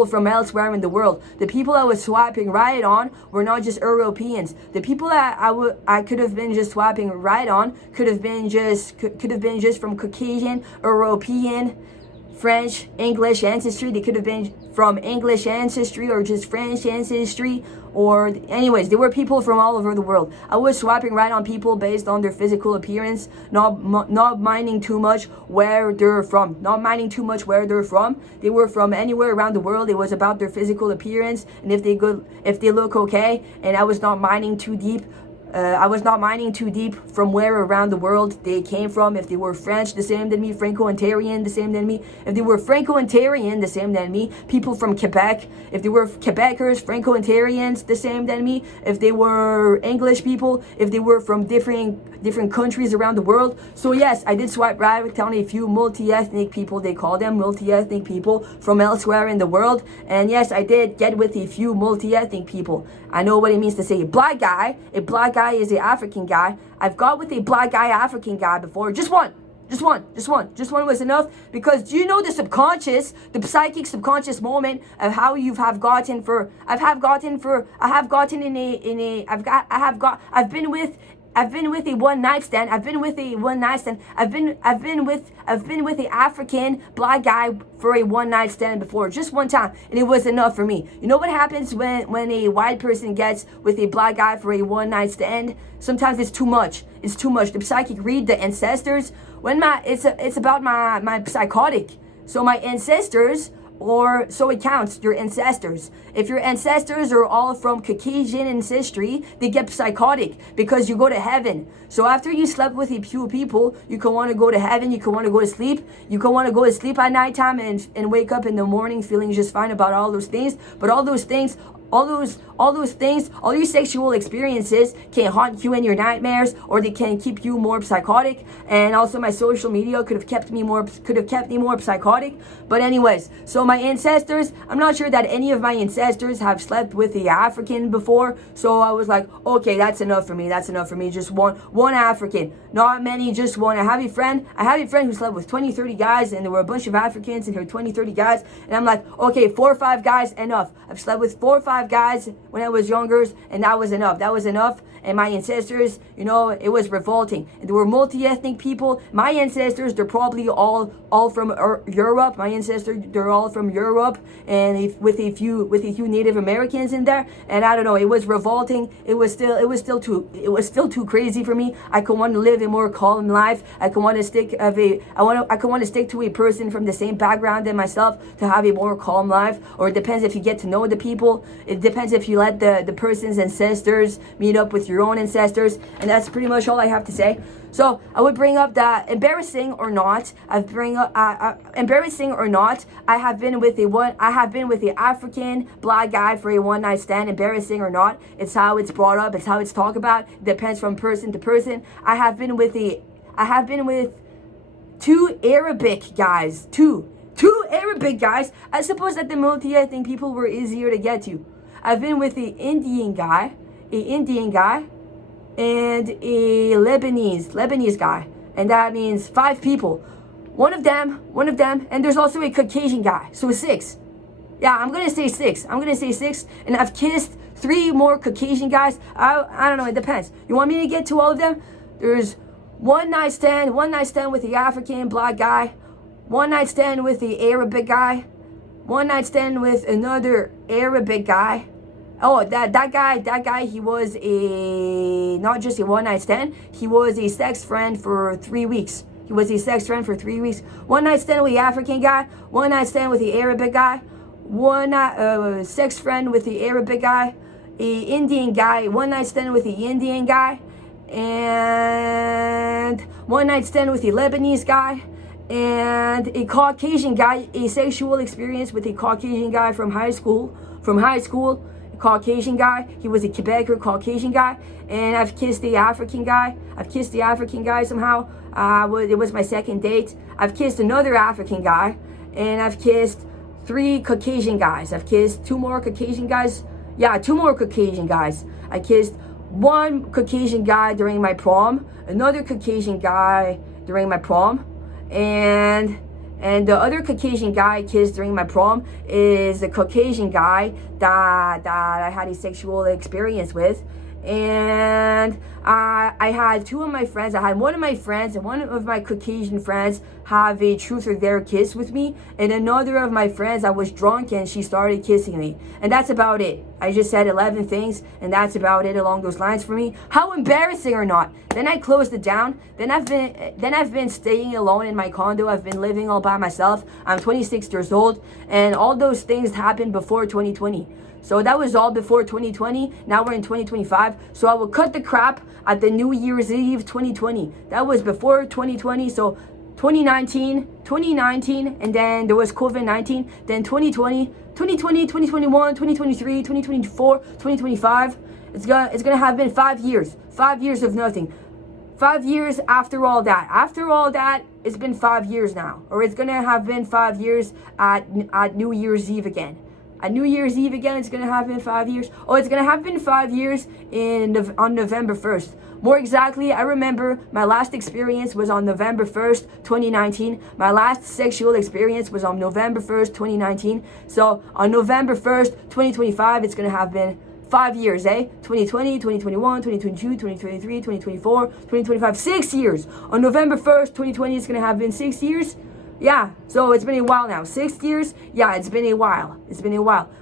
from elsewhere in the world. The people I was swiping right on were not just Europeans. The people that I could have been just swiping right on could have been just from Caucasian, European, French, English ancestry. They could have been from English ancestry or just French ancestry, or anyways, there were people from all over the world. I was swiping right on people based on their physical appearance, not minding too much where they're from. They were from anywhere around the world. It was about their physical appearance and if they look okay. And I was not minding too deep. From where around the world they came from. If they were French, the same than me. Franco-Ontarian, the same than me. If they were Franco-Ontarian, the same than me. People from Quebec. If they were Quebecers, Franco-Ontarians, the same than me. If they were English people. If they were from different countries around the world. So yes, I did swipe right on a few multi-ethnic people. They call them multi-ethnic people from elsewhere in the world. And yes, I did get with a few multi-ethnic people. I know what it means to say a black guy. A black guy is an African guy. I've got with a black guy African guy before. Just one was enough. Because do you know the psychic subconscious moment of how I've been with a one night stand. I've been with a African black guy for a one night stand before, just one time, and it was enough for me. You know what happens when a white person gets with a black guy for a one night stand? Sometimes it's too much. It's too much. The psychic read the ancestors. It's about my psychotic. So my ancestors. Or so it counts, your ancestors. If your ancestors are all from Caucasian ancestry, they get psychotic because you go to heaven. So after you slept with a few people, you can want to go to heaven, you can want to go to sleep. You can want to go to sleep at nighttime and wake up in the morning feeling just fine about all those things. But all those things, all your sexual experiences can haunt you in your nightmares, or they can keep you more psychotic. And also my social media could have kept me more psychotic. But anyways, so my ancestors, I'm not sure that any of my ancestors have slept with the African before. So I was like, okay, that's enough for me. Just one African, not many, just one. I have a friend who slept with 20, 30 guys, and there were a bunch of Africans and her 20, 30 guys. And I'm like, okay, 4 or 5 guys, enough. I've slept with 4 or 5 guys when I was younger, and that was enough. And my ancestors, it was revolting. And there were multi-ethnic people. My ancestors, they're probably all from Europe. My ancestors, they're all from Europe, and with a few Native Americans in there. And I don't know, it was revolting. It was still too crazy for me. I could want to live a more calm life. I could want to stick to a person from the same background than myself to have a more calm life. Or it depends if you get to know the people. It depends if you let the person's ancestors meet up with your own ancestors. And that's pretty much all I have to say. So I would bring up that embarrassing or not, I have been with a African black guy for a one night stand. Embarrassing or not, it's how it's brought up, it's how it's talked about. It depends from person to person. I have been with 2 Arabic guys. Two Arabic guys. I suppose that the multi-ethnic people were easier to get to. I've been with an Indian guy, and a Lebanese guy, and that means 5 people. One of them, and there's also a Caucasian guy, so 6. Yeah, I'm gonna say 6, and I've kissed 3 more Caucasian guys. I don't know, it depends. You want me to get to all of them? There's one night stand with the African black guy, one night stand with the Arabic guy, one night stand with another Arabic guy. Oh, that guy, he was not just a one night stand, he was a sex friend for 3 weeks. He was a sex friend for 3 weeks. One night stand with the African guy. One night stand with the Arabic guy. One night sex friend with the Arabic guy. A Indian guy. One night stand with the Indian guy. And one night stand with the Lebanese guy. And a Caucasian guy. A sexual experience with a Caucasian guy from high school. Caucasian guy. He was a Quebecer Caucasian guy. And I've kissed the African guy. Somehow. It was my second date. I've kissed another African guy. And I've kissed 3 Caucasian guys. I've kissed 2 more Caucasian guys. Yeah, 2 more Caucasian guys. I kissed 1 Caucasian guy during my prom. Another Caucasian guy during my prom. And the other Caucasian guy I kissed during my prom is a Caucasian guy that I had a sexual experience with. And I had 2 of my friends. I had one of my friends and one of my Caucasian friends have a truth or dare kiss with me. And another of my friends, I was drunk and she started kissing me. And that's about it. I just said 11 things and that's about it along those lines for me. How embarrassing or not. Then I closed it down. Then I've been staying alone in my condo. I've been living all by myself. I'm 26 years old. And all those things happened before 2020. So that was all before 2020. Now we're in 2025. So I will cut the crap at the New Year's Eve 2020. That was before 2020. So 2019, and then there was COVID-19. Then 2020, 2021, 2023, 2024, 2025. It's gonna have been 5 years. 5 years of nothing. 5 years after all that. After all that, it's been 5 years now. Or it's gonna have been 5 years at New Year's Eve again. At New Year's Eve again, it's going to happen 5 years. Oh, it's going to happen 5 years on November 1st. More exactly, I remember my last experience was on November 1st, 2019. My last sexual experience was on November 1st, 2019. So on November 1st, 2025, it's going to have been 5 years, 2020, 2021, 2022, 2023, 2024, 2025, 6 years. On November 1st, 2020, it's going to have been 6 years. Yeah, so it's been a while now. 6 years? Yeah, it's been a while.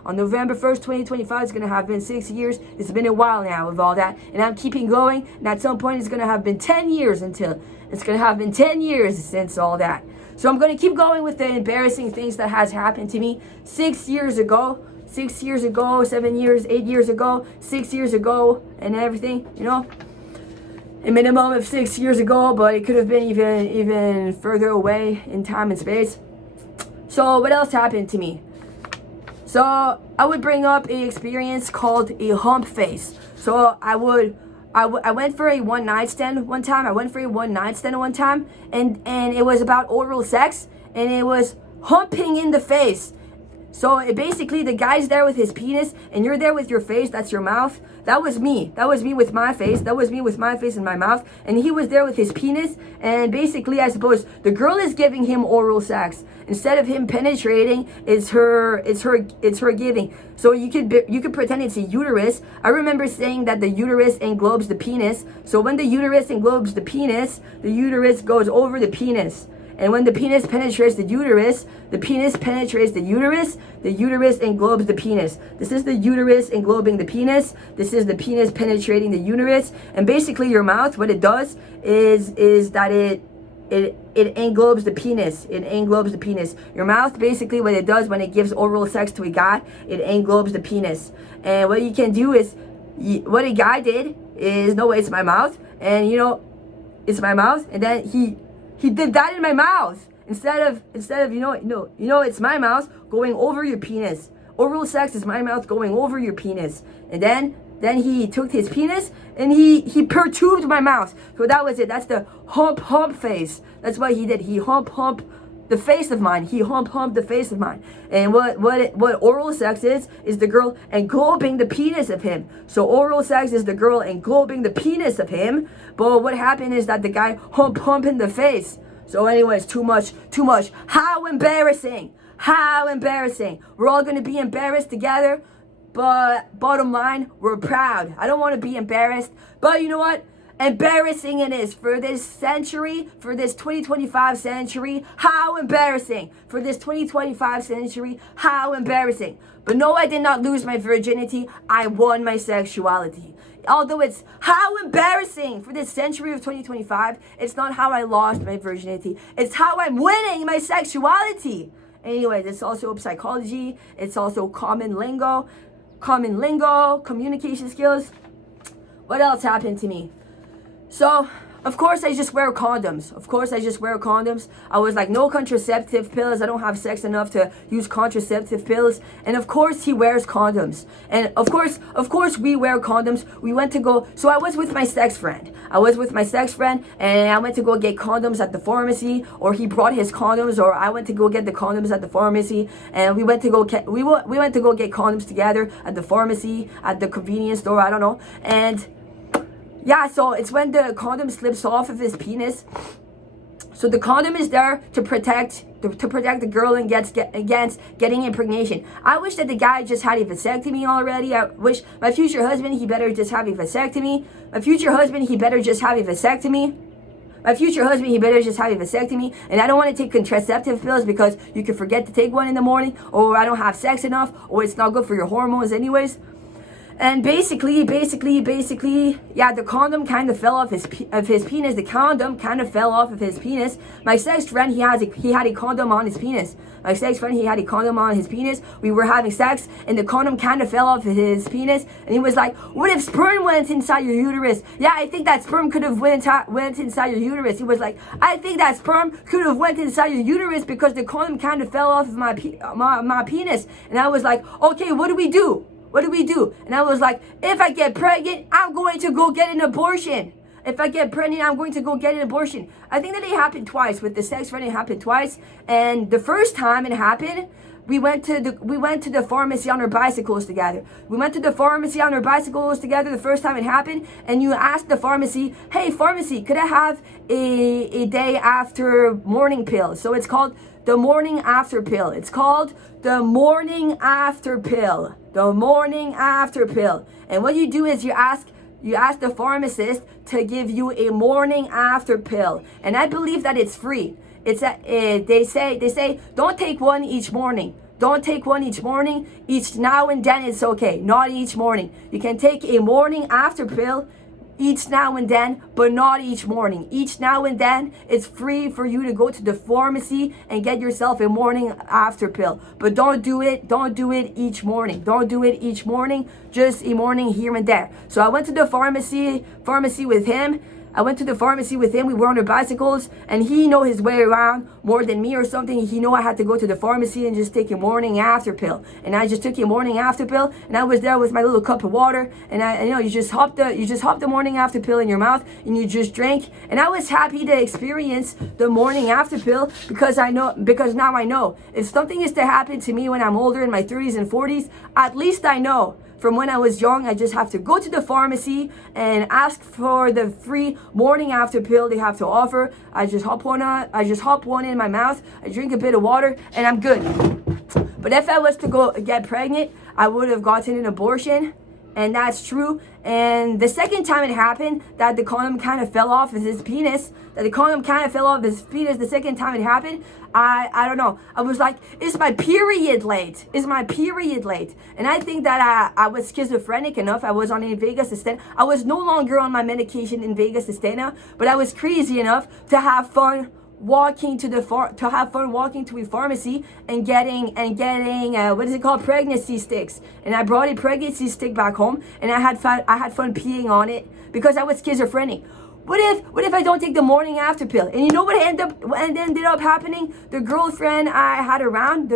On November 1st, 2025, it's going to have been 6 years. It's been a while now of all that. And I'm keeping going. And at some point, it's going to have been 10 years since all that. So I'm going to keep going with the embarrassing things that has happened to me 6 years ago. 6 years ago, 7 years, 8 years ago, 6 years ago, and everything, a minimum of 6 years ago, but it could have been even further away in time and space. So what else happened to me? So I would bring up an experience called a hump face. So I went for a one night stand one time, and it was about oral sex, and it was humping in the face. So basically the guy's there with his penis and you're there with your face, that's your mouth. That was me with my face. That was me with my face and my mouth. And he was there with his penis. And basically, I suppose the girl is giving him oral sex. Instead of him penetrating, it's her giving. So you could pretend it's a uterus. I remember saying that the uterus englobes the penis. So when the uterus englobes the penis goes over the penis. And when the penis penetrates the uterus penetrates the uterus englobes the penis. This is the uterus englobing the penis. This is the penis penetrating the uterus. And basically your mouth, what it does is that it englobes the penis. It englobes the penis. Your mouth, basically what it does when it gives oral sex to a guy, it englobes the penis. And what you can do is, what a guy did is, no, it's my mouth. And it's my mouth. And then he did that in my mouth instead of it's my mouth going over your penis. Oral sex is my mouth going over your penis. And then he took his penis and he perturbed my mouth. So that was it. That's the hump face. That's what he did. He hump the face of mine. He hump the face of mine. And what oral sex is the girl englobing the penis of him. So oral sex is the girl englobing the penis of him. But what happened is that the guy hump in the face. So anyways, too much. How embarrassing. We're all going to be embarrassed together. But bottom line, we're proud. I don't want to be embarrassed. But you know what? embarrassing it is for this century, for this 2025 century. How embarrassing for this 2025 century. How embarrassing. But no, I did not lose my virginity. I won my sexuality. Although it's how embarrassing for this century of 2025, it's not how I lost my virginity. It's how I'm winning my sexuality. Anyways, it's also psychology. It's also common lingo, communication skills. What else happened to me? So, of course, I just wear condoms. I was like, no contraceptive pills. I don't have sex enough to use contraceptive pills. And of course, he wears condoms. And of course, we wear condoms. We went to go. So I was with my sex friend. And I went to go get condoms at the pharmacy, or he brought his condoms, or I went to go get the condoms at the pharmacy. And we went to go get condoms together at the pharmacy, at the convenience store. I don't know. And yeah, so it's when the condom slips off of his penis. So the condom is there to protect the girl against getting impregnation. I wish that the guy just had a vasectomy already. I wish my future husband, he better just have a vasectomy. And I don't want to take contraceptive pills because you can forget to take one in the morning, or I don't have sex enough, or it's not good for your hormones anyways. And basically, yeah, the condom kind of fell off his penis. The condom kind of fell off of his penis. My sex friend, he had a condom on his penis. We were having sex, and the condom kind of fell off of his penis. And he was like, "What if sperm went inside your uterus?" Yeah, I think that sperm could have went inside your uterus. He was like, "I think that sperm could have went inside your uterus because the condom kind of fell off of my penis." And I was like, "Okay, what do we do? And I was like, if I get pregnant, I'm going to go get an abortion. I think that it happened twice. With the sex friend, it happened twice. And the first time it happened, we went to the pharmacy on our bicycles together. The first time it happened, and you asked the pharmacy, "Hey, pharmacy, could I have a day after morning pill?" So it's called the morning after pill. And what you do is you ask the pharmacist to give you a morning after pill. And I believe that it's free. They say don't take one each morning. Each now and then it's okay. Not each morning. You can take a morning after pill each now and then, but not each morning. Each now and then, it's free for you to go to the pharmacy and get yourself a morning after pill. But don't do it each morning. Just a morning here and there. So I went to the pharmacy with him. We were on our bicycles, and he know his way around more than me or something. He know I had to go to the pharmacy and just take a morning after pill. And I just took a morning after pill, and I was there with my little cup of water, and you just hop the morning after pill in your mouth, and you just drink. And I was happy to experience the morning after pill because now I know if something is to happen to me when I'm older in my 30s and 40s, at least I know. From when I was young, I just have to go to the pharmacy and ask for the free morning after pill they have to offer. I just hop one in my mouth, I drink a bit of water, and I'm good. But if I was to go get pregnant, I would have gotten an abortion. And that's true. And the second time it happened, that the condom kind of fell off of his penis, the second time it happened, I don't know. I was like, is my period late? And I think that I was schizophrenic enough. I was on Invega Sustenna. I was no longer on my medication Invega Sustenna, but I was crazy enough to have fun walking to a pharmacy and getting pregnancy sticks. And I brought a pregnancy stick back home, and I had fun peeing on it because I was schizophrenic. What if I don't take the morning after pill? And you know what ended up happening? The girlfriend I had around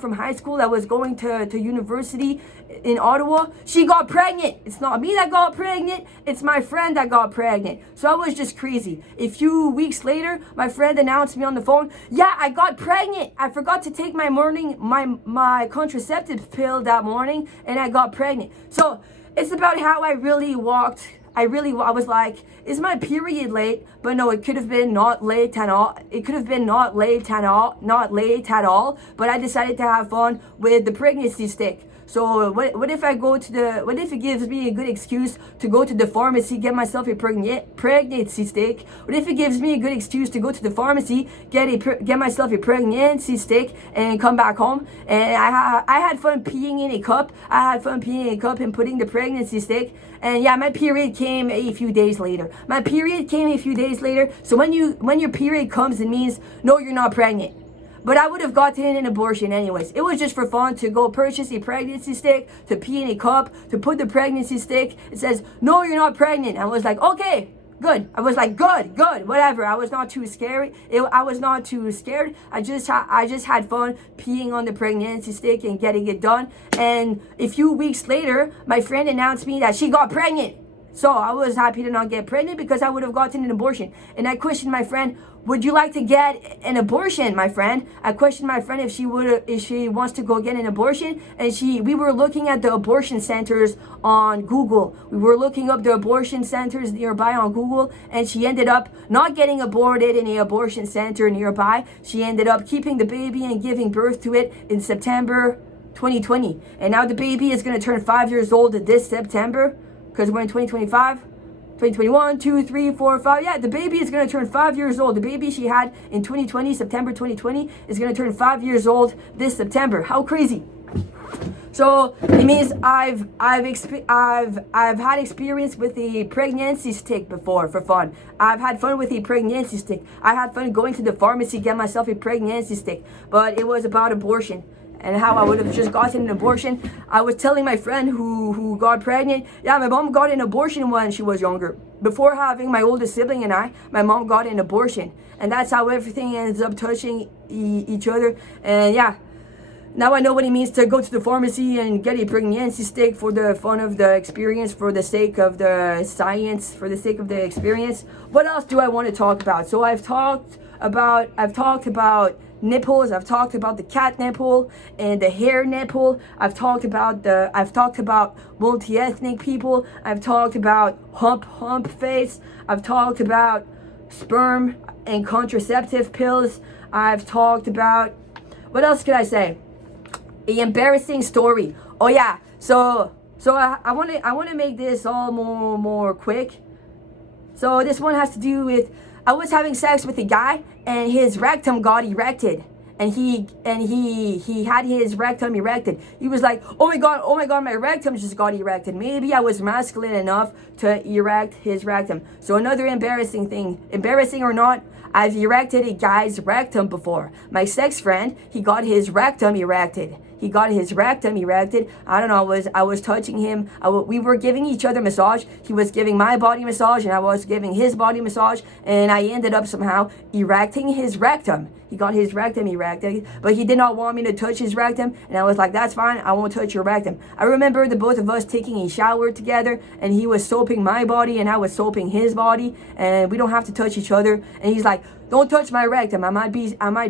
from high school that was going to university in Ottawa, she got pregnant. It's not me that got pregnant, it's my friend that got pregnant. So I was just crazy. A few weeks later, my friend announced me on the phone, "Yeah, I got pregnant. I forgot to take my contraceptive pill that morning, and I got pregnant." So it's about how I really walked. I was like, is my period late? But no, it could have been not late at all. But I decided to have fun with the pregnancy stick. So what if what if it gives me a good excuse to go to the pharmacy, get myself a pregnancy stick? What if it gives me a good excuse to go to the pharmacy, get myself a pregnancy stick, and come back home? And I had fun peeing in a cup. I had fun peeing in a cup and putting the pregnancy stick. And yeah, my period came a few days later. So when your period comes, it means no, you're not pregnant. But I would have gotten an abortion anyways. It was just for fun to go purchase a pregnancy stick, to pee in a cup, to put the pregnancy stick. It says, no, you're not pregnant. I was like, okay, good. I was like, good, whatever. I was not too scared. I just had fun peeing on the pregnancy stick and getting it done. And a few weeks later, my friend announced me that she got pregnant. So I was happy to not get pregnant because I would have gotten an abortion. And I questioned my friend, would you like to get an abortion, my friend? I questioned my friend if she wants to go get an abortion. And we were looking at the abortion centers on Google. We were looking up the abortion centers nearby on Google. And she ended up not getting aborted in the abortion center nearby. She ended up keeping the baby and giving birth to it in September 2020. And now the baby is going to turn 5 years old this September. Because we're in 2025, 2021, 2, 3, 4, 5. Yeah, the baby is going to turn 5 years old. The baby she had in 2020, September 2020, is going to turn 5 years old this September. How crazy. So it means I've had experience with a pregnancy stick before for fun. I've had fun with a pregnancy stick. I had fun going to the pharmacy, get myself a pregnancy stick. But it was about abortion. And how I would have just gotten an abortion. I was telling my friend who got pregnant, yeah, my mom got an abortion when she was younger. Before having my oldest sibling and my mom got an abortion. And that's how everything ends up touching each other. And yeah, now I know what it means to go to the pharmacy and get a pregnancy stick for the fun of the experience, for the sake of the science, for the sake of the experience. What else do I want to talk about? So I've talked about nipples. I've talked about the cat nipple and the hair nipple. I've talked about multi-ethnic people. I've talked about hump face. I've talked about sperm and contraceptive pills. I've talked about, what else could I say? An embarrassing story. Oh yeah. So I want to make this all more quick. So this one has to do with, I was having sex with a guy and his rectum got erected. And he had his rectum erected. He was like, oh my god, my rectum just got erected. Maybe I was masculine enough to erect his rectum. So another embarrassing thing, embarrassing or not, I've erected a guy's rectum before. My sex friend, he got his rectum erected. I don't know, I was touching him. We were giving each other massage. He was giving my body massage and I was giving his body massage. And I ended up somehow erecting his rectum. He got his rectum erected, but he did not want me to touch his rectum. And I was like, that's fine, I won't touch your rectum. I remember the both of us taking a shower together and he was soaping my body and I was soaping his body. And we don't have to touch each other. And he's like, don't touch my rectum. I might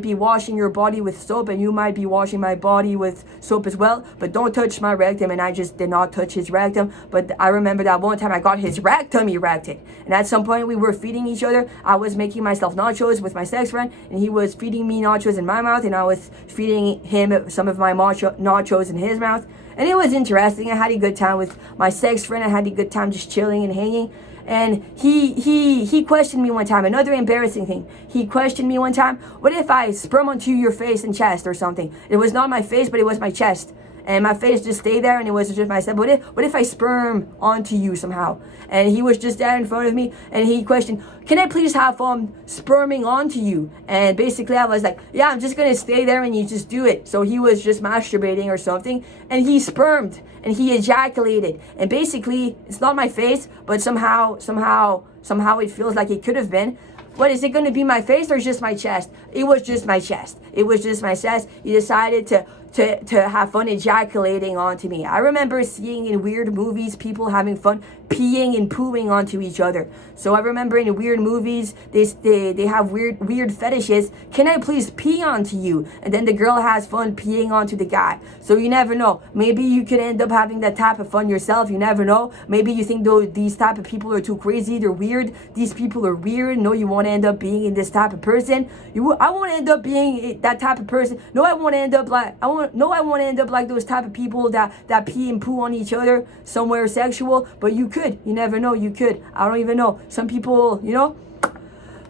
be washing your body with soap and you might be washing my body with soap as well, but don't touch my rectum. And I just did not touch his rectum. But I remember that one time I got his rectum erected. And at some point we were feeding each other. I was making myself nachos with my sex friend and he was feeding me nachos in my mouth and I was feeding him some of my nachos in his mouth. And it was interesting. I had a good time with my sex friend. I had a good time just chilling and hanging. And he questioned me one time. Another embarrassing thing. He questioned me one time. What if I sperm onto your face and chest or something? It was not my face, but it was my chest. And my face just stayed there and it was just my step. What if I sperm onto you somehow? And he was just there in front of me and he questioned, can I please have sperming onto you? And basically I was like, yeah, I'm just gonna stay there and you just do it. So he was just masturbating or something and he spermed and he ejaculated. And basically it's not my face, but somehow it feels like it could have been. What is it going to be, my face or just my chest? It was just my chest. He decided to have fun ejaculating onto me. I remember seeing in weird movies people having fun peeing and pooing onto each other. So I remember in weird movies they have weird fetishes. Can I please pee onto you? And then the girl has fun peeing onto the guy. So you never know. Maybe you could end up having that type of fun yourself. You never know. Maybe you think these type of people are too crazy. They're weird. These people are weird. No, you want to end up being in this type of person. I won't end up being that type of person. No, I won't end up I want to end up like those type of people that pee and poo on each other somewhere sexual, but you could. You never know. You could. I don't even know. Some people, you know.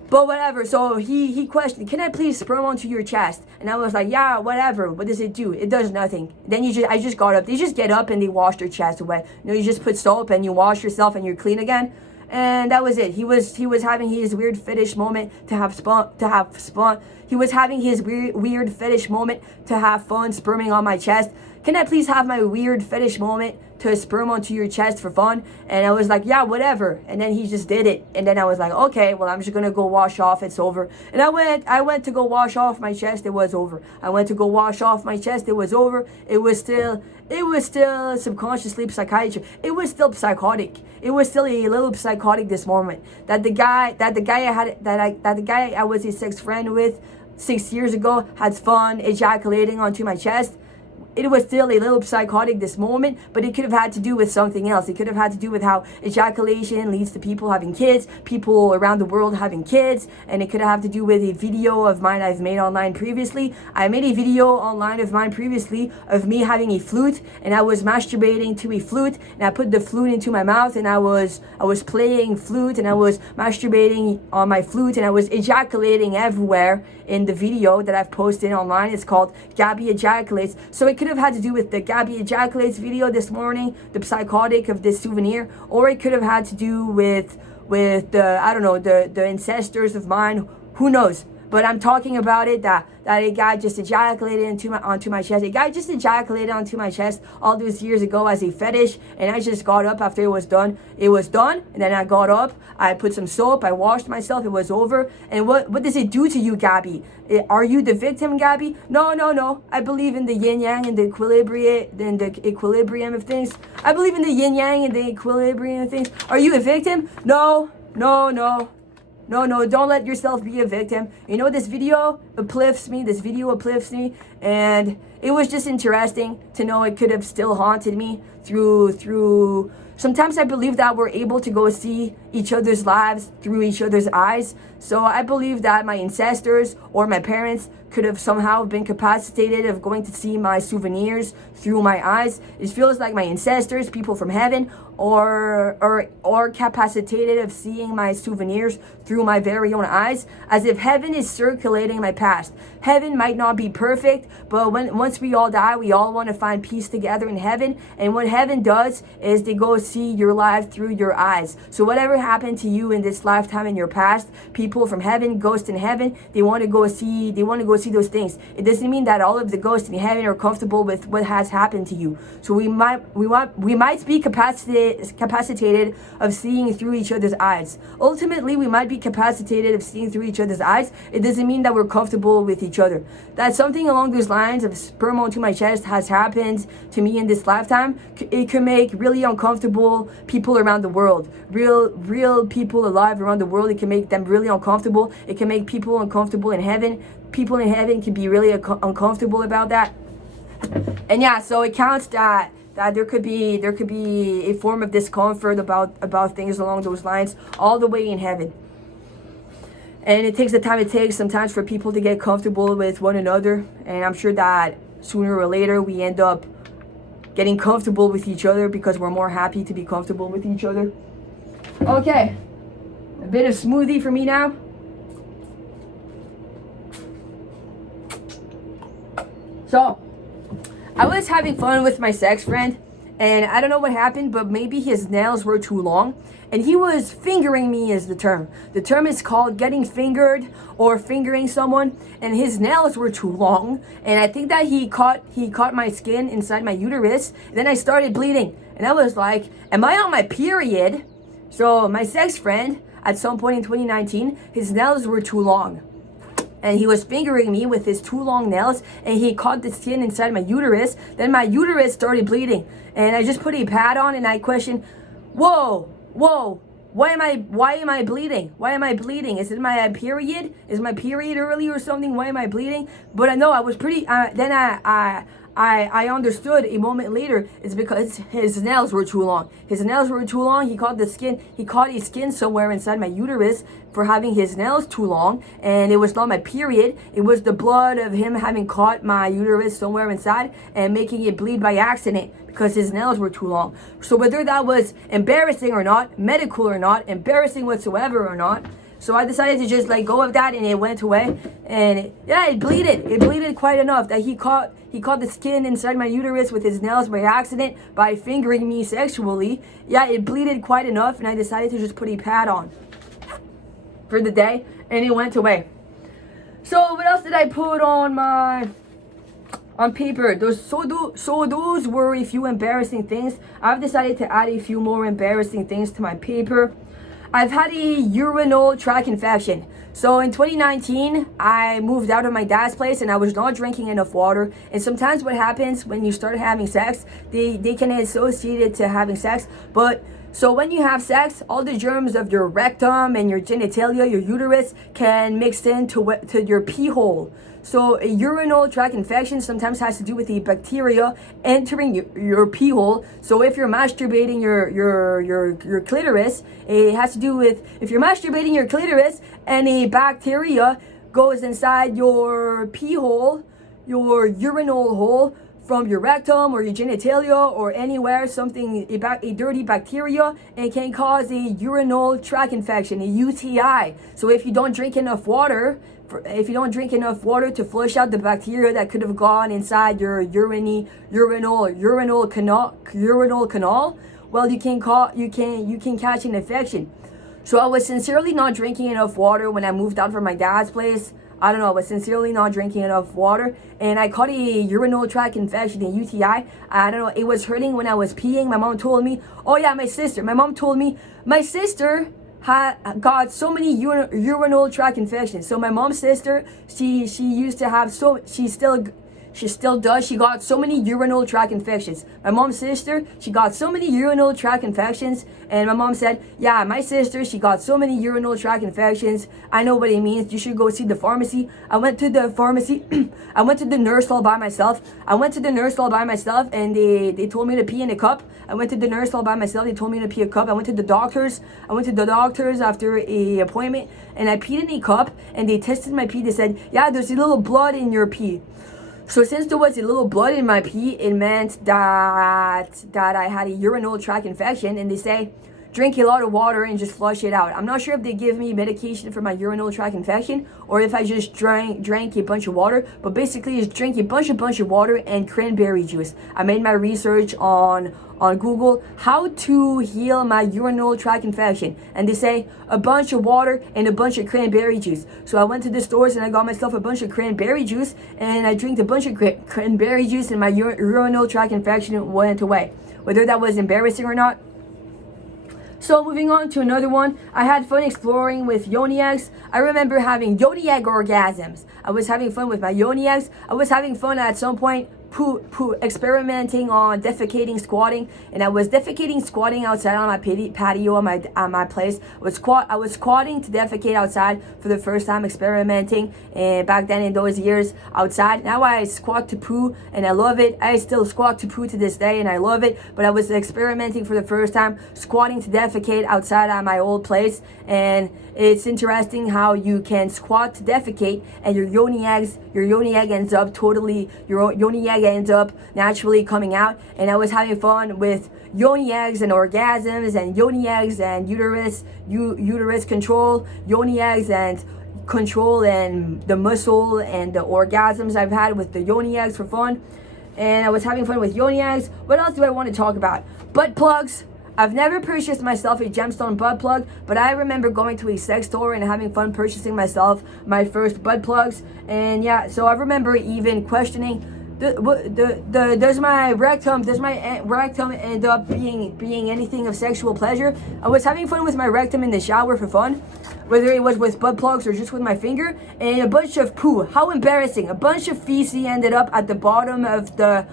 But whatever. So he questioned, can I please sperm onto your chest? And I was like, yeah, whatever. What does it do? It does nothing. Then I just got up. They just get up and they wash their chest away. You know, you just put soap and you wash yourself and you're clean again. And that was it. He was having his weird fetish moment to have fun. He was having his weird fetish moment to have fun sperming on my chest. Can I please have my weird fetish moment to sperm onto your chest for fun? And I was like, yeah, whatever. And then he just did it. And then I was like, okay, well, I'm just gonna go wash off. It's over. And I went to go wash off my chest. It was over. I went to go wash off my chest. It was over. It was still subconsciously psychiatric. It was still psychotic. It was still a little psychotic this moment. That the guy I was a sex friend with 6 years ago had fun ejaculating onto my chest. It was still a little psychotic this moment, but it could have had to do with something else. It could have had to do with how ejaculation leads to people having kids, people around the world having kids, and it could have to do with a video of mine I've made online previously. I made a video online of mine previously of me having a flute, and I was masturbating to a flute, and I put the flute into my mouth, and I was playing flute, and I was masturbating on my flute, and I was ejaculating everywhere in the video that I've posted online. It's called Gabbie Ejaculates. So it could have had to do with the Gabbie Ejaculates video this morning, the psychotic of this souvenir, or it could have had to do with the, I don't know, the ancestors of mine. Who knows? But I'm talking about it that a guy just ejaculated onto my chest. A guy just ejaculated onto my chest all those years ago as a fetish, and I just got up after it was done. It was done, and then I got up. I put some soap. I washed myself. It was over. And what does it do to you, Gabbie? Are you the victim, Gabbie? No. I believe in the yin yang and the equilibrium of things. I believe in the yin yang and the equilibrium of things. Are you a victim? No. No, don't let yourself be a victim. You know, this video uplifts me, and it was just interesting to know it could have still haunted me through sometimes I believe that we're able to go see each other's lives through each other's eyes. So I believe that my ancestors or my parents could have somehow been capacitated of going to see my souvenirs through my eyes. It feels like my ancestors, people from heaven, or capacitated of seeing my souvenirs through my very own eyes, as if heaven is circulating my past. Heaven might not be perfect, but once we all die, we all want to find peace together in heaven. And what heaven does is they go see your life through your eyes. So whatever happened to you in this lifetime in your past, people from heaven, ghosts in heaven, they want to go see those things. It doesn't mean that all of the ghosts in heaven are comfortable with what has happened to you. So we might be capacitated of seeing through each other's eyes. Ultimately, we might be capacitated of seeing through each other's eyes. It doesn't mean that we're comfortable with each other. That something along those lines of sperm onto my chest has happened to me in this lifetime. It could make really uncomfortable people around the world. Real people alive around the world. It can make them really uncomfortable. It can make people uncomfortable in heaven. People in heaven can be really uncomfortable about that. And yeah, so it counts that there could be a form of discomfort about things along those lines all the way in heaven. And it takes the time it takes sometimes for people to get comfortable with one another. And I'm sure that sooner or later we end up getting comfortable with each other because we're more happy to be comfortable with each other. Okay, a bit of smoothie for me now. So, I was having fun with my sex friend, and I don't know what happened, but maybe his nails were too long, and he was fingering me is the term. The term is called getting fingered or fingering someone, and his nails were too long, and I think that he caught my skin inside my uterus, and then I started bleeding, and I was like, am I on my period? So my sex friend, at some point in 2019, his nails were too long. And he was fingering me with his too long nails, and he caught the skin inside my uterus. Then my uterus started bleeding, and I just put a pad on, and I questioned, whoa, why am I bleeding? Why am I bleeding? Is it my period? Is my period early or something? Why am I bleeding? But I know I was pretty. Then I understood a moment later it's because his nails were too long. His nails were too long. He caught a skin somewhere inside my uterus for having his nails too long, and it was not my period. It was the blood of him having caught my uterus somewhere inside and making it bleed by accident because his nails were too long. So whether that was embarrassing or not, medical or not, embarrassing whatsoever or not, so I decided to just let go of that, and it went away. And it bleeded. It bleeded quite enough that he caught the skin inside my uterus with his nails by accident by fingering me sexually. Yeah, it bleeded quite enough, and I decided to just put a pad on for the day, and it went away. So what else did I put on paper? Those were a few embarrassing things. I've decided to add a few more embarrassing things to my paper. I've had a urinal tract infection. So in 2019, I moved out of my dad's place and I was not drinking enough water. And sometimes what happens when you start having sex, they can associate it to having sex. But so when you have sex, all the germs of your rectum and your genitalia, your uterus, can mix into your pee hole. So a urinal tract infection sometimes has to do with the bacteria entering your pee hole. So if you're masturbating your clitoris, it has to do with if you're masturbating your clitoris and a bacteria goes inside your pee hole, your urinal hole, from your rectum or your genitalia or anywhere, a dirty bacteria, and can cause a urinal tract infection, a UTI. So if you don't drink enough water, to flush out the bacteria that could have gone inside your urinal canal, well, you can catch an infection. So I was sincerely not drinking enough water when I moved out from my dad's place. I don't know, I was sincerely not drinking enough water, and I caught a urinal tract infection, a UTI. I don't know, it was hurting when I was peeing. My mom told me, my mom told me my sister got so many urinal tract infections. So my mom's sister, she used to have she still does. She got so many urinal tract infections. My mom's sister, she got so many urinal tract infections. And my mom said, yeah, my sister, she got so many urinal tract infections. I know what it means. You should go see the pharmacy. I went to the pharmacy. I went to the nurse hall by myself. And they told me to pee in a cup. I went to the nurse hall by myself. They told me to pee a cup. I went to the doctors after a appointment. And I peed in a cup. And they tested my pee. They said, yeah, there's a little blood in your pee. So since there was a little blood in my pee, it meant that I had a urinal tract infection, and they say, drink a lot of water and just flush it out. I'm not sure if they give me medication for my urinal tract infection or if I just drank a bunch of water, but basically just drink a bunch of water and cranberry juice. I made my research on Google how to heal my urinal tract infection, and they say a bunch of water and a bunch of cranberry juice. So I went to the stores and I got myself a bunch of cranberry juice, and I drank a bunch of cranberry juice, and my urinal tract infection went away. Whether that was embarrassing or not. So moving on to another one, I had fun exploring with yoni eggs. I remember having yoni egg orgasms. I was having fun with my yoni eggs. I was having fun at some point experimenting on defecating, squatting, and I was defecating, squatting outside on my patio on my place. I was squatting to defecate outside for the first time, experimenting, and back then in those years outside. Now I squat to poo, and I love it. I still squat to poo to this day, and I love it. But I was experimenting for the first time, squatting to defecate outside at my old place, and it's interesting how you can squat to defecate, and your yoni egg ends up naturally coming out. And I was having fun with yoni eggs and orgasms, and yoni eggs and uterus control, yoni eggs and control, and the muscle and the orgasms I've had with the yoni eggs for fun. And I was having fun with yoni eggs. What else do I want to talk about? Butt plugs. I've never purchased myself a gemstone butt plug, but I remember going to a sex store and having fun purchasing myself my first butt plugs. And yeah, so I remember even questioning, does my rectum end up being anything of sexual pleasure? I was having fun with my rectum in the shower for fun, whether it was with butt plugs or just with my finger, and a bunch of poo. How embarrassing! A bunch of feces ended up at the bottom of the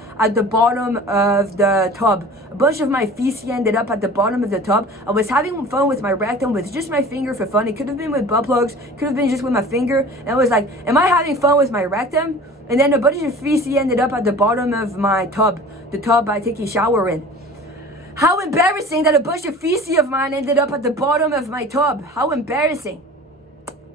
tub. A bunch of my feces ended up at the bottom of the tub. I was having fun with my rectum with just my finger for fun. It could have been with butt plugs, could have been just with my finger. And I was like, am I having fun with my rectum? And then a bunch of feces ended up at the bottom of my tub, the tub I take a shower in. How embarrassing that a bunch of feces of mine ended up at the bottom of my tub. How embarrassing.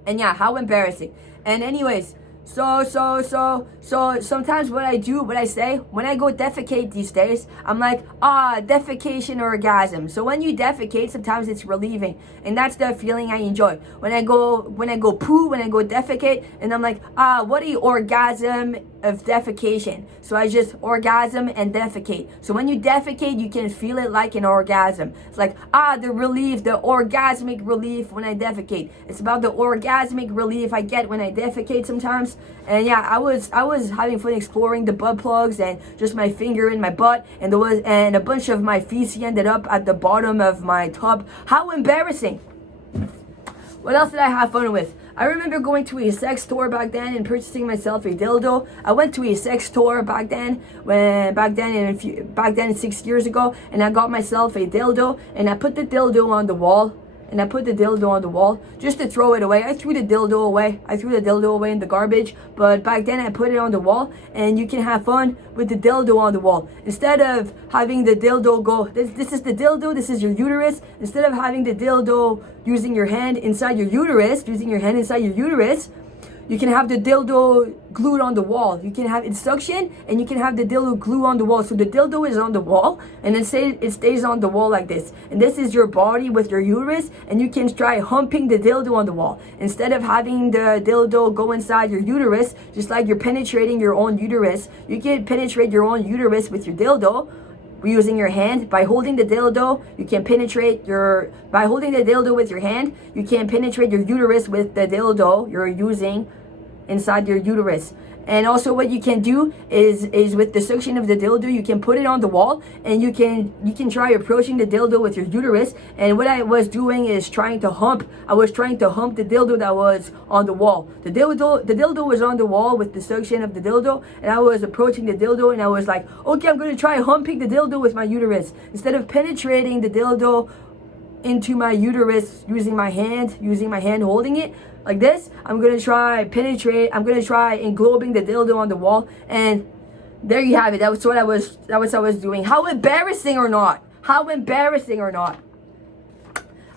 And yeah, how embarrassing. And anyways, so sometimes what I say, when I go defecate these days, I'm like, defecation orgasm. So when you defecate, sometimes it's relieving. And that's the feeling I enjoy. When I go poo, when I go defecate, and I'm like, what a orgasm of defecation. So I just orgasm and defecate. So when you defecate, you can feel it like an orgasm. It's like, the relief, the orgasmic relief when I defecate. It's about the orgasmic relief I get when I defecate sometimes. And yeah, I was having fun exploring the butt plugs and just my finger in my butt, and a bunch of my feces ended up at the bottom of my tub. How embarrassing. What else did I have fun with? I remember going to a sex store back then and purchasing myself a dildo. I went to a sex store back then 6 years ago, and I got myself a dildo, and I put the dildo on the wall. Just to throw it away. I threw the dildo away in the garbage, but back then I put it on the wall, and you can have fun with the dildo on the wall. Instead of having the dildo go, this is the dildo, this is your uterus. Instead of having the dildo using your hand inside your uterus, you can have the dildo glued on the wall. You can have it suction, and you can have the dildo glue on the wall. So the dildo is on the wall, and then it stays on the wall like this. And this is your body with your uterus, and you can try humping the dildo on the wall. Instead of having the dildo go inside your uterus, just like you're penetrating your own uterus, you can penetrate your own uterus with your dildo. Using your hand. By holding the dildo, you can penetrate by holding the dildo with your hand, you can penetrate your uterus with the dildo you're using inside your uterus. And also what you can do is with the suction of the dildo, you can put it on the wall, and you can try approaching the dildo with your uterus. And what I was doing is trying to hump the dildo that was on the wall. The dildo was on the wall with the suction of the dildo, and I was approaching the dildo, and I was like, okay, I'm going to try humping the dildo with my uterus. Instead of penetrating the dildo into my uterus using my hand holding it like this, I'm gonna try englobing the dildo on the wall. And there you have it. That was what I was doing. How embarrassing or not.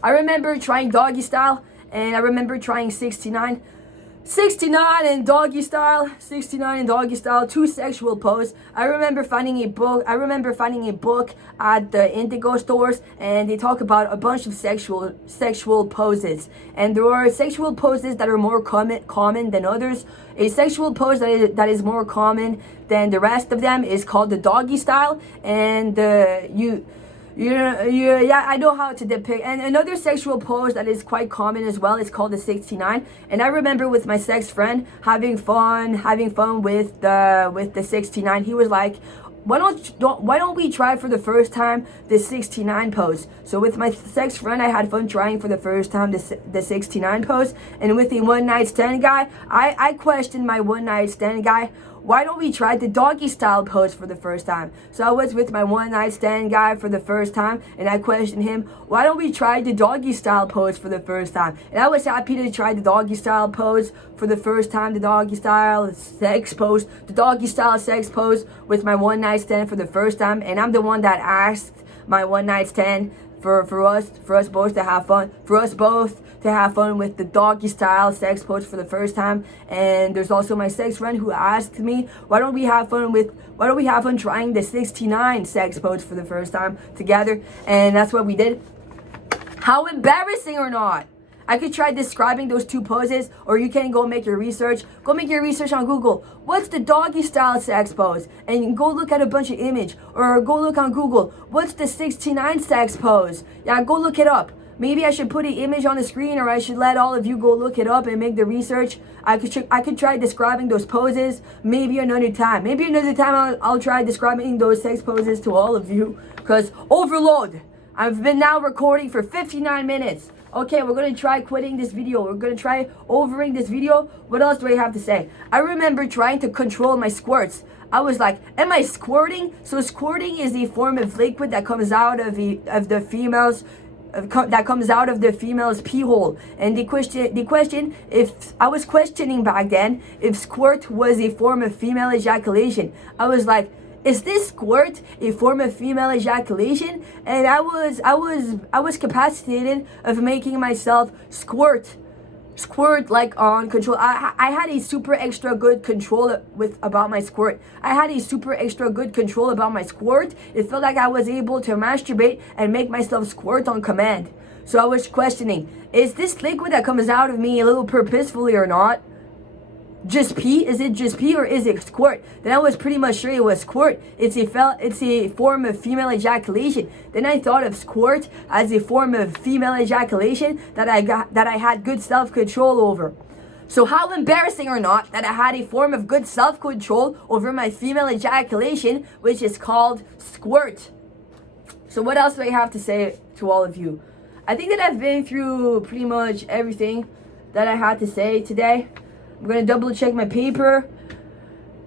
I remember trying doggy style, and I remember trying 69 and doggy style, 2 sexual pose. I remember finding a book at the Indigo stores, and they talk about a bunch of sexual poses. And there are sexual poses that are more common than others. A sexual pose that is more common than the rest of them is called the doggy style, and I know how to depict. And another sexual pose that is quite common as well is called the 69. And I remember with my sex friend having fun with the 69. He was like, why don't we try for the first time the 69 pose? So with my sex friend, I had fun trying for the first time the 69 pose. And with the one night stand guy, I questioned my one night stand guy, why don't we try the doggy style pose for the first time? So I was with my one night stand guy for the first time, and I questioned him, why don't we try the doggy style pose for the first time? And I was happy to try the doggy style pose for the first time, the doggy style sex pose with my one night stand for the first time. And I'm the one that asked my one night stand for us both to have fun with the doggy style sex pose for the first time. And there's also my sex friend who asked me, why don't we have fun trying the 69 sex pose for the first time together? And that's what we did. How embarrassing or not? I could try describing those 2 poses, or you can go make your research. Go make your research on Google. What's the doggy style sex pose? And go look at a bunch of image, or go look on Google. What's the 69 sex pose? Yeah, go look it up. Maybe I should put an image on the screen, or I should let all of you go look it up and make the research. I could try describing those poses maybe another time. I'll try describing those sex poses to all of you, because overload. I've been now recording for 59 minutes. Okay, we're going to try quitting this video. We're going to try overing this video. What else do I have to say? I remember trying to control my squirts. I was like, am I squirting? So squirting is a form of liquid that comes out of the female's that comes out of the female's pee hole. And the question, if I was questioning back then if squirt was a form of female ejaculation. I was like, is this squirt a form of female ejaculation? And I was capacitated of making myself squirt like on control. I had a super extra good control about my squirt. I had a super extra good control about my squirt. It felt like I was able to masturbate and make myself squirt on command. So I was questioning, is this liquid that comes out of me a little purposefully or not just pee? Is it just pee or is it squirt? Then I was pretty much sure it was squirt. It's a form of female ejaculation. Then I thought of squirt as a form of female ejaculation that I had good self-control over. So how embarrassing or not that I had a form of good self-control over my female ejaculation, which is called squirt. So what else do I have to say to all of you? I think that I've been through pretty much everything that I had to say today. I'm gonna double check my paper.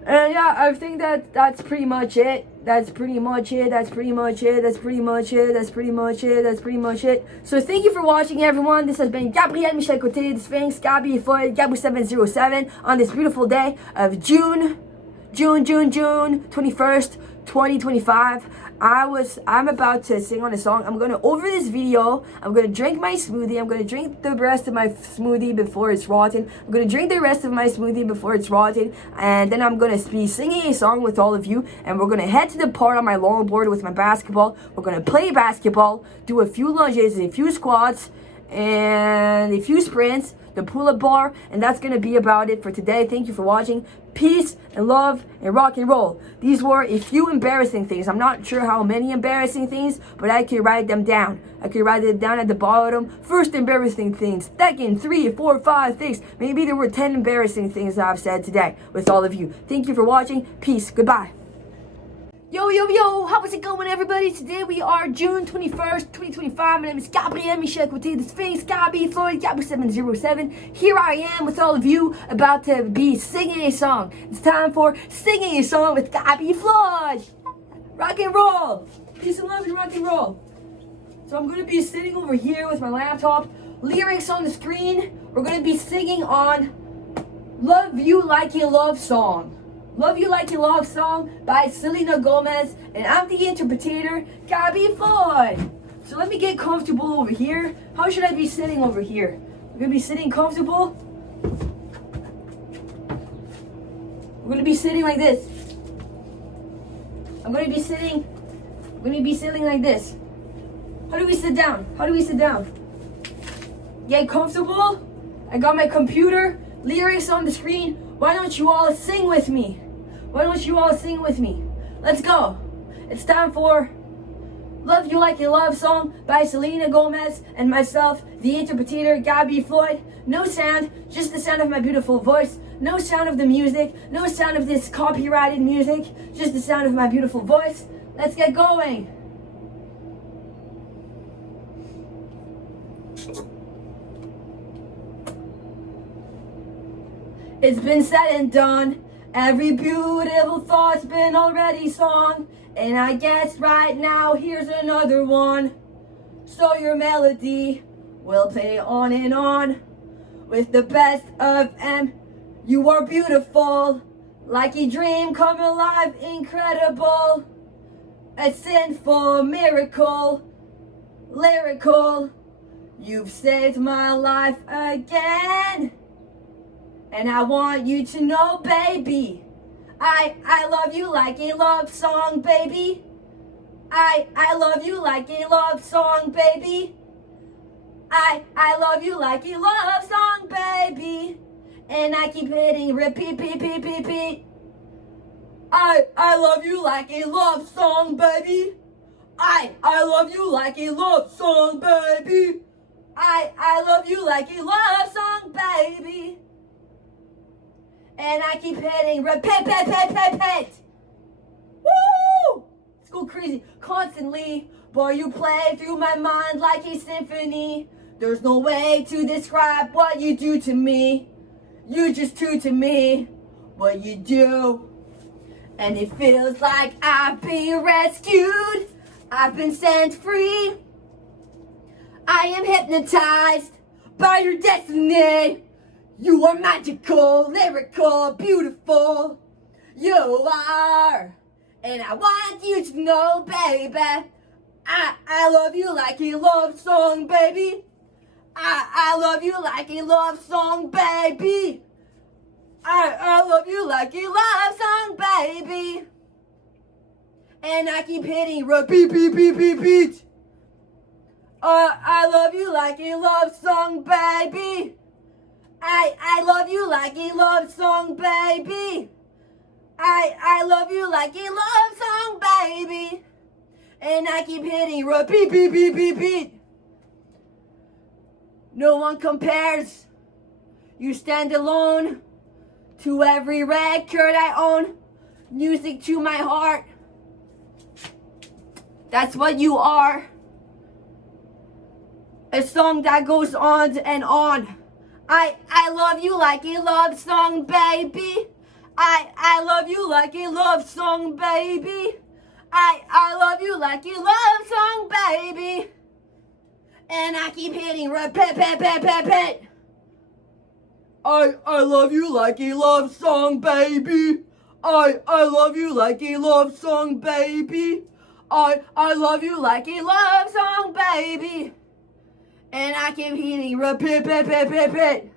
And yeah, I think that's pretty much it. That's pretty much it. So thank you for watching, everyone. This has been Gabrielle M, Côté, the Sphinx, Gabbie Floyd, Gabbie 707 on this beautiful day of June 21st, 2025. I'm about to sing on a song. I'm gonna over this video. I'm gonna drink my smoothie. I'm gonna drink the rest of my smoothie before it's rotten. I'm gonna drink the rest of my smoothie before it's rotten, and then I'm gonna be singing a song with all of you. And we're gonna head to the park on my longboard with my basketball. We're gonna play basketball, do a few lunges, a few squats, and a few sprints, the pull-up bar, and that's gonna be about it for today. Thank you for watching. Peace and love and rock and roll. These were a few embarrassing things. I'm not sure how many embarrassing things, but I can write them down. I can write it down at the bottom. First embarrassing things. Second, 3, 4, 5 things. Maybe there were 10 embarrassing things that I've said today with all of you. Thank you for watching. Peace. Goodbye. Yo, how is it going, everybody? Today we are June 21st, 2025. My name is Gabrielle M, Côté, the Sphinx, Gabbie Floyd, Gabbie 707. Here I am with all of you, about to be singing a song. It's time for singing a song with Gabbie Floyd. Rock and roll. Peace and love and rock and roll. So I'm going to be sitting over here with my laptop, lyrics on the screen. We're going to be singing on Love You Like a Love Song. Love You Like a Love Song by Selena Gomez, and I'm the interpreter, Gabbie Floyd. So let me get comfortable over here. How should I be sitting over here? I'm gonna be sitting comfortable. We're gonna be sitting like this. I'm gonna be sitting like this. How do we sit down? Get comfortable. I got my computer, lyrics on the screen. Why don't you all sing with me? Let's go. It's time for Love You Like a Love Song by Selena Gomez and myself, the interpreter, Gabbie Floyd. No sound, just the sound of my beautiful voice. No sound of the music, no sound of this copyrighted music, just the sound of my beautiful voice. Let's get going. It's been said and done. Every beautiful thought's been already sung. And I guess right now here's another one. So your melody will play on and on. With the best of M, you are beautiful. Like a dream come alive, incredible. A sinful miracle, lyrical. You've saved my life again. And I want you to know, baby, I love you like a love song, baby. I love you like a love song, baby. I love you like a love song, baby. And I keep hitting repeat. I love you like a love song, baby. I love you like a love song, baby. I love you like a love song, baby. And I keep hitting repeat. Woo! Let's go crazy. Constantly, boy, you play through my mind like a symphony. There's no way to describe what you do to me. You just do to me what you do. And it feels like I've been rescued. I've been set free. I am hypnotized by your destiny. You are magical, lyrical, beautiful. You are. And I want you to know, baby, I love you like a love song, baby. I love you like a love song, baby. I love you like a love song, baby. And I keep hitting repeat, beat, beat, beat, beat. I love you like a love song, baby. I love you like a love song, baby. I love you like a love song, baby. And I keep hitting repeat, beat, beat, beat, beat. No one compares. You stand alone to every record I own. Music to my heart. That's what you are. A song that goes on and on. I love you like a love song, baby. I love you like a love song, baby. I love you like a love song, baby. And I keep hitting repeat, pet, pet, pet, pet. I love you like a love song, baby. I love you like a love song, baby. I love you like a love song, baby. And I keep hitting repeat, pet, pet, pet, pet.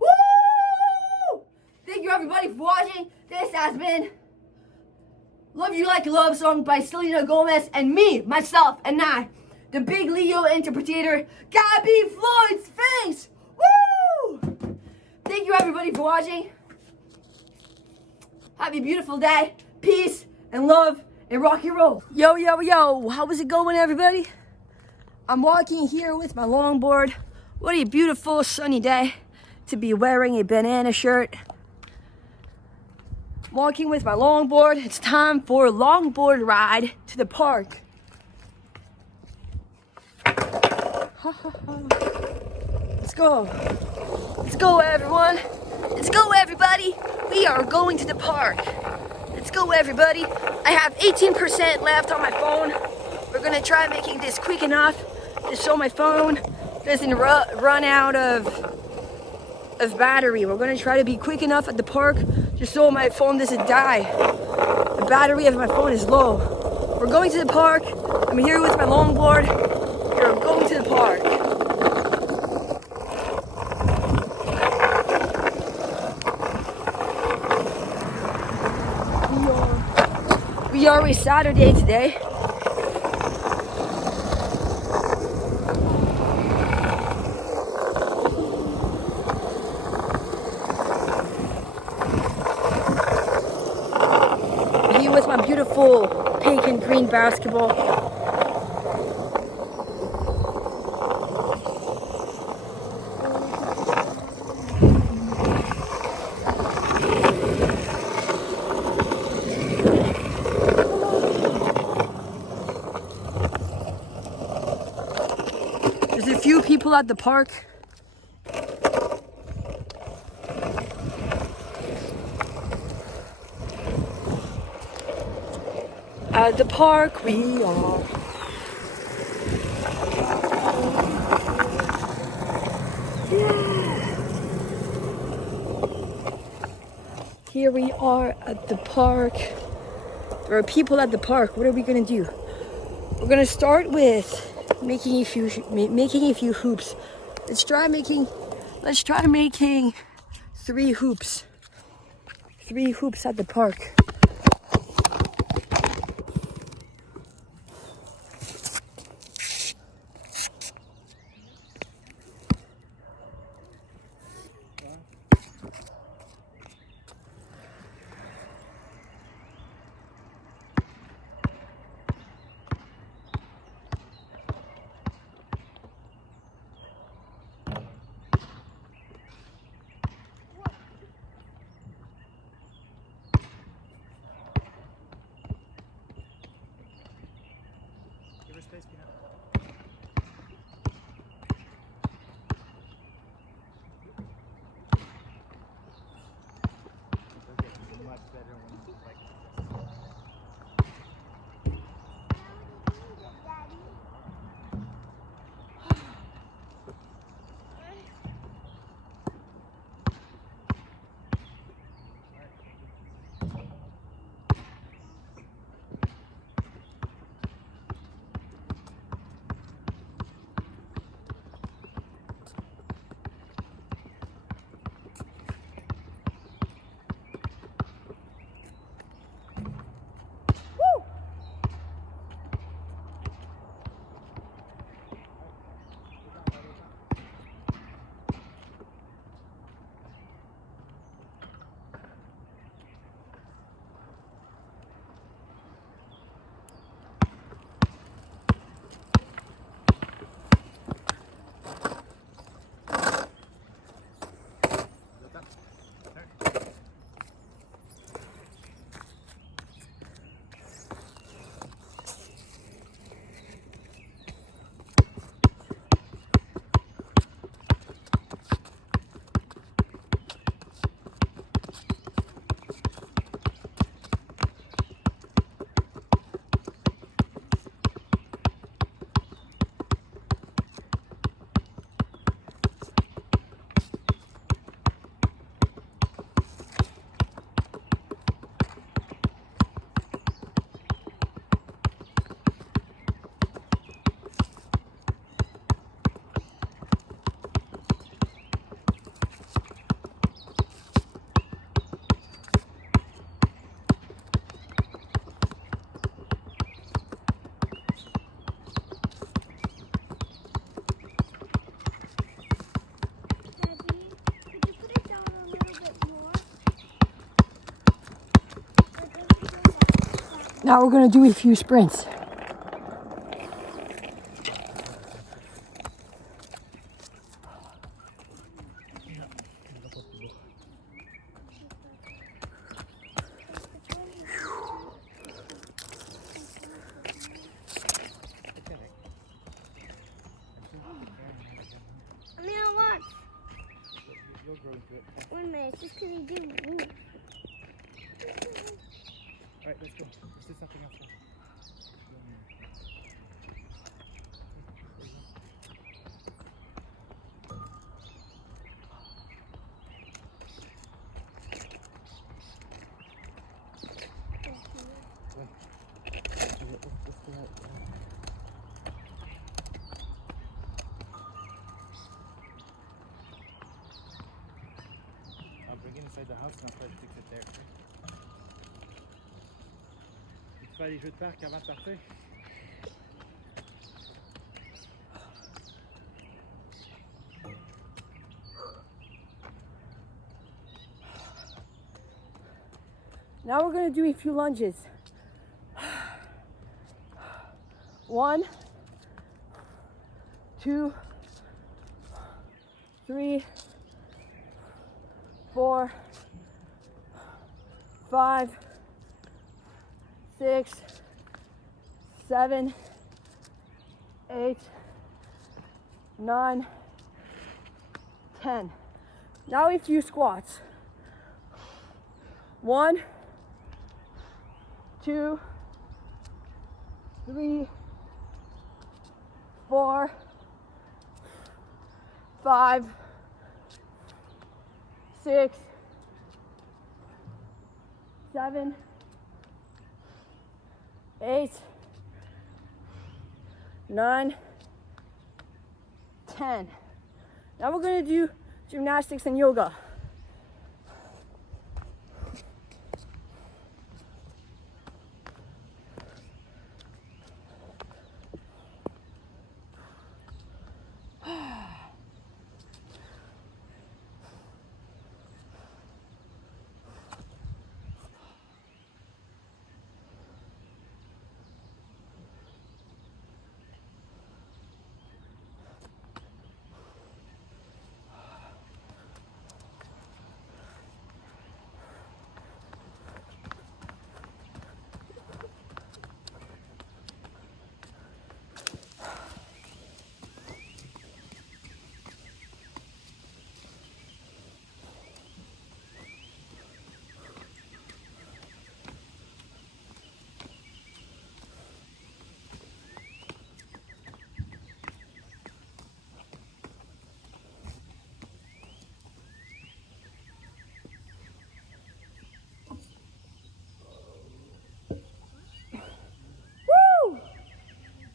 Woo! Thank you everybody for watching. This has been Love You Like a Love Song by Selena Gomez and me, myself, and I, the big Leo interpreter, Gabbie Floyd, Sphinx. Woo! Thank you everybody for watching. Have a beautiful day. Peace and love and rock and roll. Yo, yo, yo. How is it going, everybody? I'm walking here with my longboard. What a beautiful sunny day to be wearing a banana shirt. Walking with my longboard. It's time for a longboard ride to the park. Let's go. Let's go, everyone. Let's go, everybody. We are going to the park. Let's go, everybody. I have 18% left on my phone. We're gonna try making this quick enough just so my phone doesn't run out of battery. We're gonna try to be quick enough at the park just so my phone doesn't die. The battery of my phone is low. We're going to the park. I'm here with my longboard. We're going to the park. We are a Saturday today. I'm here with my beautiful pink and green basketball. There's a few people at the park. At the park we are. Yeah. Here we are at the park. There are people at the park. What are we gonna do? We're gonna start with making a few hoops. Let's try making 3 hoops. 3 hoops at the park. Space behind. Much better when you like this. Now we're gonna do a few sprints. I mean, I want. You'll grow into it. Wait a minute, just because he didn't move. Alright, let's go. Let's do something else now. I'll bring it inside the house and I'll try to fix it there. Tu fais les jeux de parc avant de partir? Now we're gonna do a few lunges. 1, 2, 3, 4, 5, 6, 7, 8, 9, 10. Now a few squats. 1, 2, 3, 4, 5, 6, 7, 8, 9, 10. Now we're going to do gymnastics and yoga.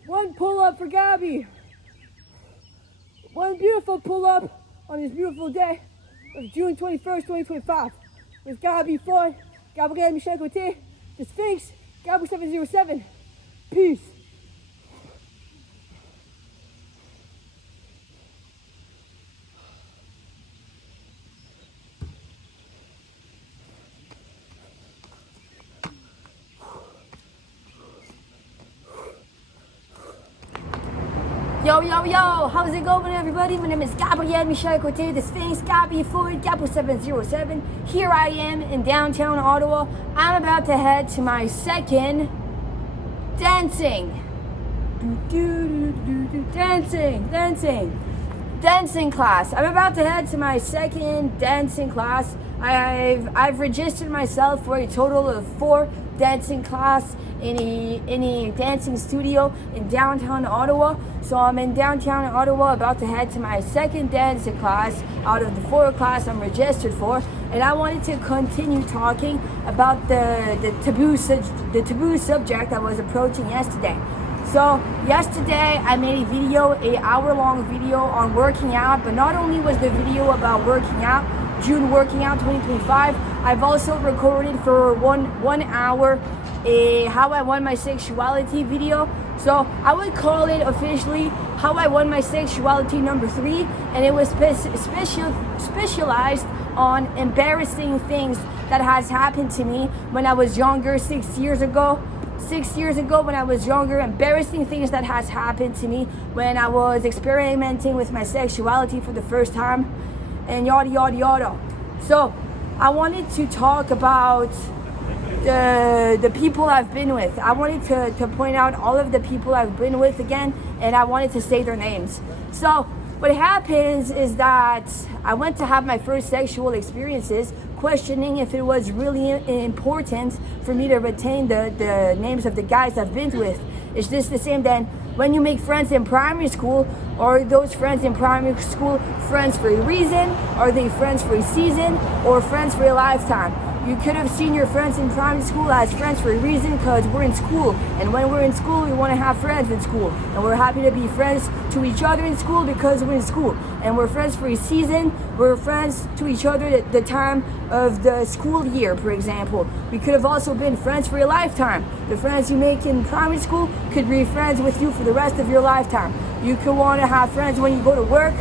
One pull up for Gabbie. One beautiful pull up on this beautiful day of June 21st, 2025 with Gabbie Floyd, Gabrielle M, Côté, the Sphinx, Gabbie 707. Peace. Yo, yo, yo, how's it going, everybody? My name is Gabrielle M, Côté, the Sphinx, Gabbie Floyd, Gabbie 707. Here I am in downtown Ottawa. I'm about to head to my second dancing class. I'm about to head to my second dancing class. I've registered myself for a total of 4 dancing class in a dancing studio in downtown Ottawa. So I'm in downtown Ottawa, about to head to my second dancing class out of the 4 class I'm registered for, and I wanted to continue talking about the taboo subject I was approaching yesterday. So yesterday I made a video, an hour-long video on working out, but not only was the video about working out, June Working Out 2025, I've also recorded for one hour a How I Won My Sexuality video. So I would call it officially How I Won My Sexuality number 3, and it was specialized on embarrassing things that has happened to me when I was younger, 6 years ago. 6 years ago when I was younger, embarrassing things that has happened to me when I was experimenting with my sexuality for the first time, and yada yada yada. So I wanted to talk about the people I've been with. I wanted to point out all of the people I've been with again, and I wanted to say their names. So what happens is that I went to have my first sexual experiences, questioning if it was really important for me to retain the names of the guys I've been with. It's just the same then when you make friends in primary school. Are those friends in primary school friends for a reason? Are they friends for a season or friends for a lifetime? You could have seen your friends in primary school as friends for a reason because we're in school, and when we're in school we want to have friends in school, and we're happy to be friends to each other in school because we're in school, and we're friends for a season. We're friends to each other at the time of the school year, for example. We could have also been friends for a lifetime. The friends you make in primary school could be friends with you for the rest of your lifetime. You could want to have friends when you go to work.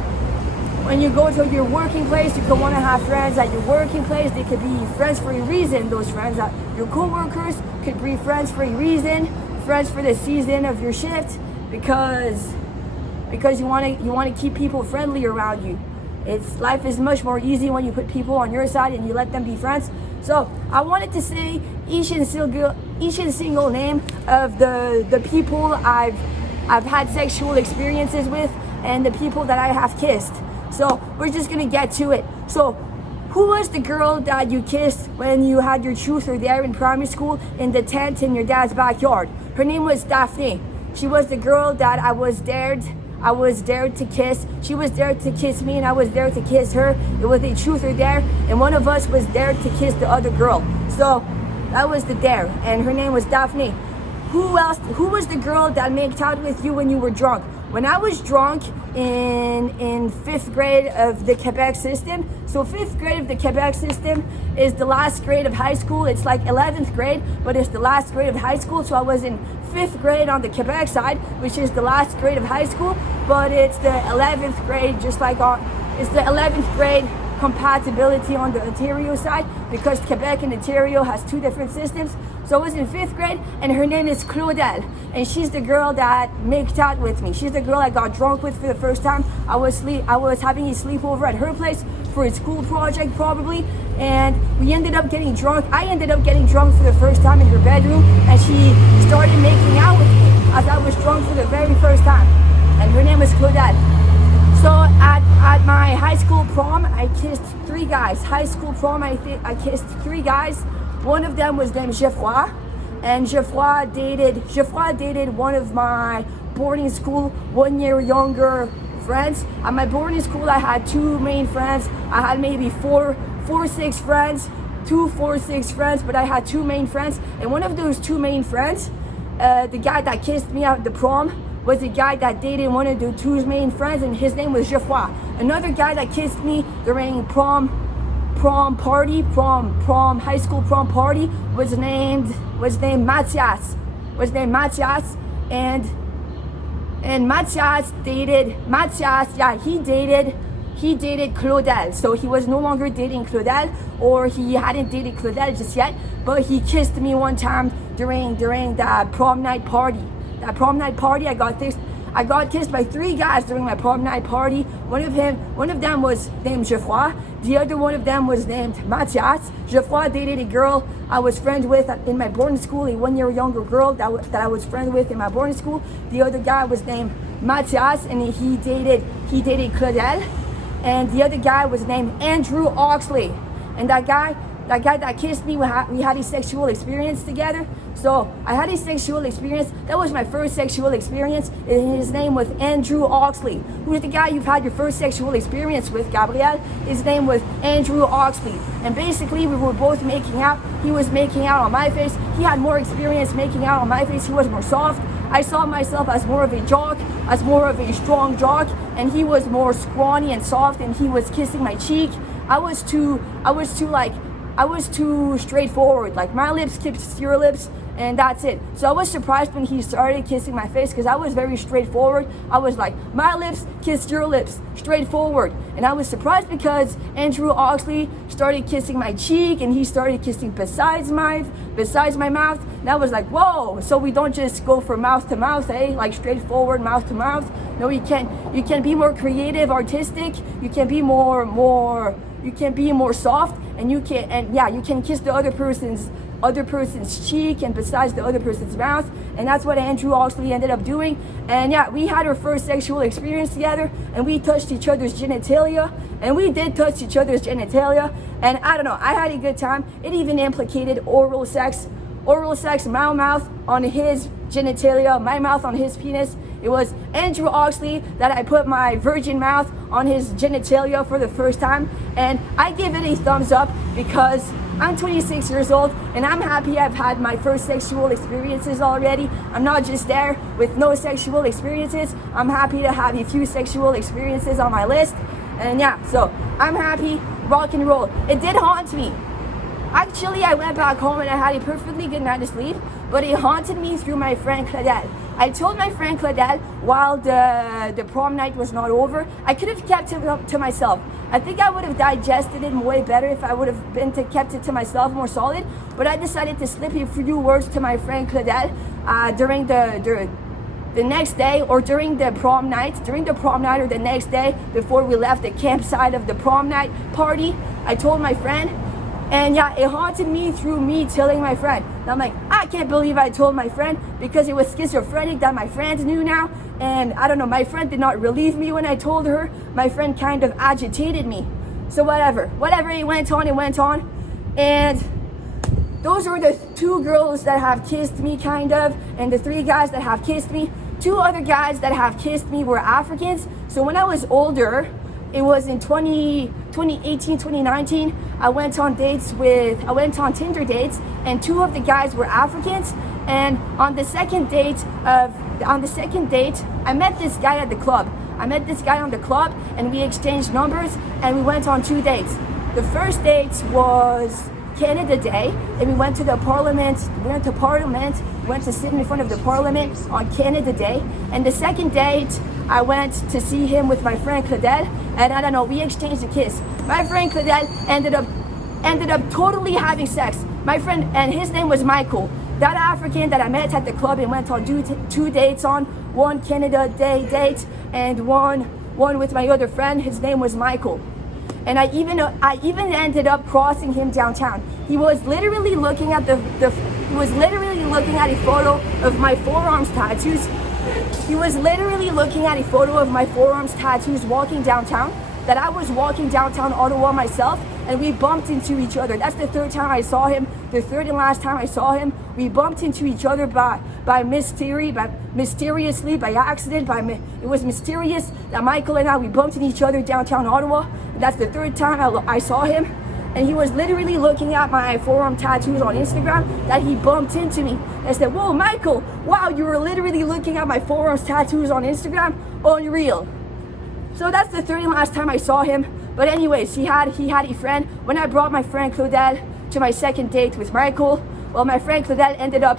When you go to your working place, you could want to have friends at your working place. They could be friends for a reason. Those friends, your co-workers could be friends for a reason, friends for the season of your shift, because you want to keep people friendly around you. Life is much more easy when you put people on your side and you let them be friends. So I wanted to say each and single name of the people I've had sexual experiences with, and the people that I have kissed. So we're just gonna get to it. So who was the girl that you kissed when you had your truther there in primary school in the tent in your dad's backyard? Her name was Daphne. She was the girl that I was dared to kiss. She was dared to kiss me and I was there to kiss her. It was a truther there, and one of us was dared to kiss the other girl. So that was the dare, and her name was Daphne. Who else? Who was the girl that made out with you when you were drunk? When I was drunk in 5th grade of the Quebec system, so 5th grade of the Quebec system is the last grade of high school. It's like 11th grade, but it's the last grade of high school. So I was in 5th grade on the Quebec side, which is the last grade of high school, but it's the 11th grade, it's the 11th grade compatibility on the Ontario side, because Quebec and Ontario has two different systems. So I was in 5th grade, and her name is Claudel, and she's the girl that made out with me. She's the girl I got drunk with for the first time. I was having a sleepover at her place for a school project probably, and we ended up getting drunk. I ended up getting drunk for the first time in her bedroom, and she started making out with me as I was drunk for the very first time, and her name was Claudel. So at my high school prom, I kissed 3 guys. High school prom, I kissed 3 guys. One of them was named Geoffroy, and Geoffroy dated one of my boarding school 1 year younger friends. At my boarding school, I had 2 main friends. I had maybe 6 friends, 6 friends, but I had 2 main friends. And one of those 2 main friends, the guy that kissed me at the prom, was the guy that dated one of the 2 main friends, and his name was Geoffroy. Another guy that kissed me during high school prom party was named Matthias. And Matthias he dated Claudel. So he was no longer dating Claudel, or he hadn't dated Claudel just yet, but he kissed me one time during that prom night party. That prom night party, I got kissed by 3 guys during my prom night party. One of them was named Geoffroy. The other one of them was named Matthias. Geoffroy dated a girl I was friends with in my boarding school, a 1 year younger girl that I was friends with in my boarding school. The other guy was named Matthias, and he dated Claudel. And the other guy was named Andrew Oxley. And that guy that kissed me, we had a sexual experience together. So I had a sexual experience. That was my first sexual experience. And his name was Andrew Oxley. Who's the guy you've had your first sexual experience with, Gabrielle? His name was Andrew Oxley. And basically, we were both making out. He was making out on my face. He had more experience making out on my face. He was more soft. I saw myself as more of a jock, as more of a strong jock, and he was more scrawny and soft, and he was kissing my cheek. I was too straightforward. Like, my lips kissed your lips, and that's it. So I was surprised when he started kissing my face, because I was very straightforward. I was like, my lips kissed your lips, straightforward. And I was surprised because Andrew Oxley started kissing my cheek, and he started kissing besides my mouth. And I was like, whoa, so we don't just go from mouth to mouth, like straightforward mouth to mouth. No, you can be more creative, artistic. You can be more soft, and you can kiss the other person's cheek and besides the other person's mouth. And that's what Andrew Oxley ended up doing. And yeah, we had our first sexual experience together, and we touched each other's genitalia, and we did touch each other's genitalia. And I don't know, I had a good time. It even implicated oral sex, my mouth on his genitalia, my mouth on his penis. It was Andrew Oxley that I put my virgin mouth on his genitalia for the first time. And I give it a thumbs up because I'm 26 years old and I'm happy I've had my first sexual experiences already. I'm not just there with no sexual experiences. I'm happy to have a few sexual experiences on my list. And yeah, so I'm happy, rock and roll. It did haunt me. Actually, I went back home and I had a perfectly good night of sleep, but it haunted me through my friend Claudette. I told my friend Claudette while the prom night was not over, I could have kept it up to myself. I think I would have digested it way better if I would have kept it to myself more solid, but I decided to slip a few words to my friend Claudette during the next day, or during the prom night or the next day before we left the campsite of the prom night party. I told my friend, and yeah, it haunted me through me telling my friend. And I'm like, I can't believe I told my friend, because it was schizophrenic that my friend knew now. And I don't know, my friend did not relieve me when I told her. My friend kind of agitated me. So whatever, it went on. And those were the 2 girls that have kissed me, kind of, and the 3 guys that have kissed me. 2 other guys that have kissed me were Africans. So when I was older, it was in 2018, 2019, I went on Tinder dates, and 2 of the guys were Africans. And on the second date, I met this guy at the club. And we exchanged numbers, and we went on 2 dates. The first date was Canada Day, and we went to the Parliament. We went to sit in front of the Parliament on Canada Day. And the second date, I went to see him with my friend Claudette, and I don't know, we exchanged a kiss. My friend Claudette ended up totally having sex. My friend, and his name was Michael. That African that I met at the club and went on 2 dates on, one Canada Day date and one with my other friend. His name was Michael. And I even ended up crossing him downtown. He was literally looking at a photo of my forearms tattoos. Walking downtown. That I was walking downtown Ottawa myself, and we bumped into each other. That's the 3rd time I saw him. The 3rd and last time I saw him, we bumped into each other mysteriously, by accident. It was mysterious that Michael and we bumped into each other downtown Ottawa. And that's the 3rd time I saw him. And he was literally looking at my forearm tattoos on Instagram that he bumped into me. And I said, whoa, Michael, wow, you were literally looking at my forearm tattoos on Instagram? Unreal. So that's the 3rd and last time I saw him. But anyways, he had a friend. When I brought my friend Claudette to my second date with Michael, well, my friend Claudette ended up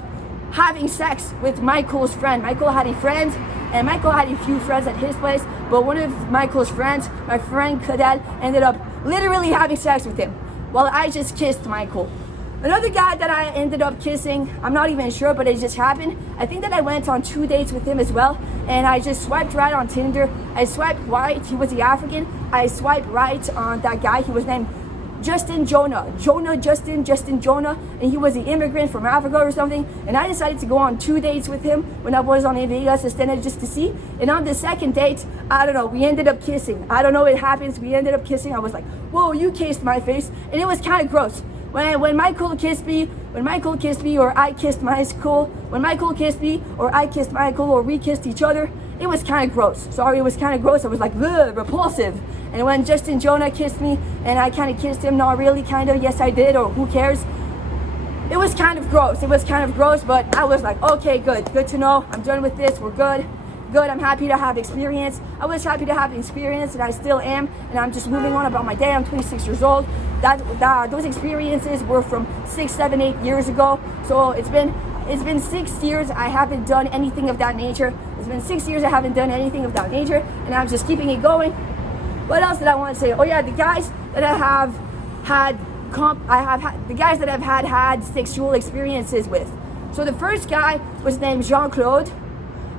having sex with Michael's friend. Michael had a friend, and Michael had a few friends at his place, but one of Michael's friends, my friend Claudette, ended up literally having sex with him. Well, I just kissed Michael. Another guy that I ended up kissing, I'm not even sure, but it just happened. I think that I went on 2 dates with him as well, and I just swiped right on Tinder. I swiped right, he was the African. I swiped right on that guy. He was named Justin Jonah, and he was an immigrant from Africa or something. And I decided to go on 2 dates with him when I was on Vegas instead, just to see. And on the second date, I don't know, we ended up kissing. I don't know what happens. We ended up kissing. I was like, whoa, you kissed my face, and it was kind of gross. When Michael kissed me, or I kissed Michael, when Michael kissed me, or I kissed Michael, or we kissed each other, it was kind of gross. Sorry, it was kind of gross. I was like, ugh, repulsive. And when Justin Jonah kissed me, and I kind of kissed him, not really, kind of, yes I did, or who cares? It was kind of gross. But I was like, okay, good to know. I'm done with this. We're good. I'm happy to have experience. I was happy to have experience, and I still am. And I'm just moving on about my day. I'm 26 years old. Those experiences were from 6, 7, 8 years ago. So it's been 6 years. I haven't done anything of that nature. And I'm just keeping it going. What else did I want to say? Oh yeah, the guys that I have had sexual experiences with. So the first guy was named Jean-Claude,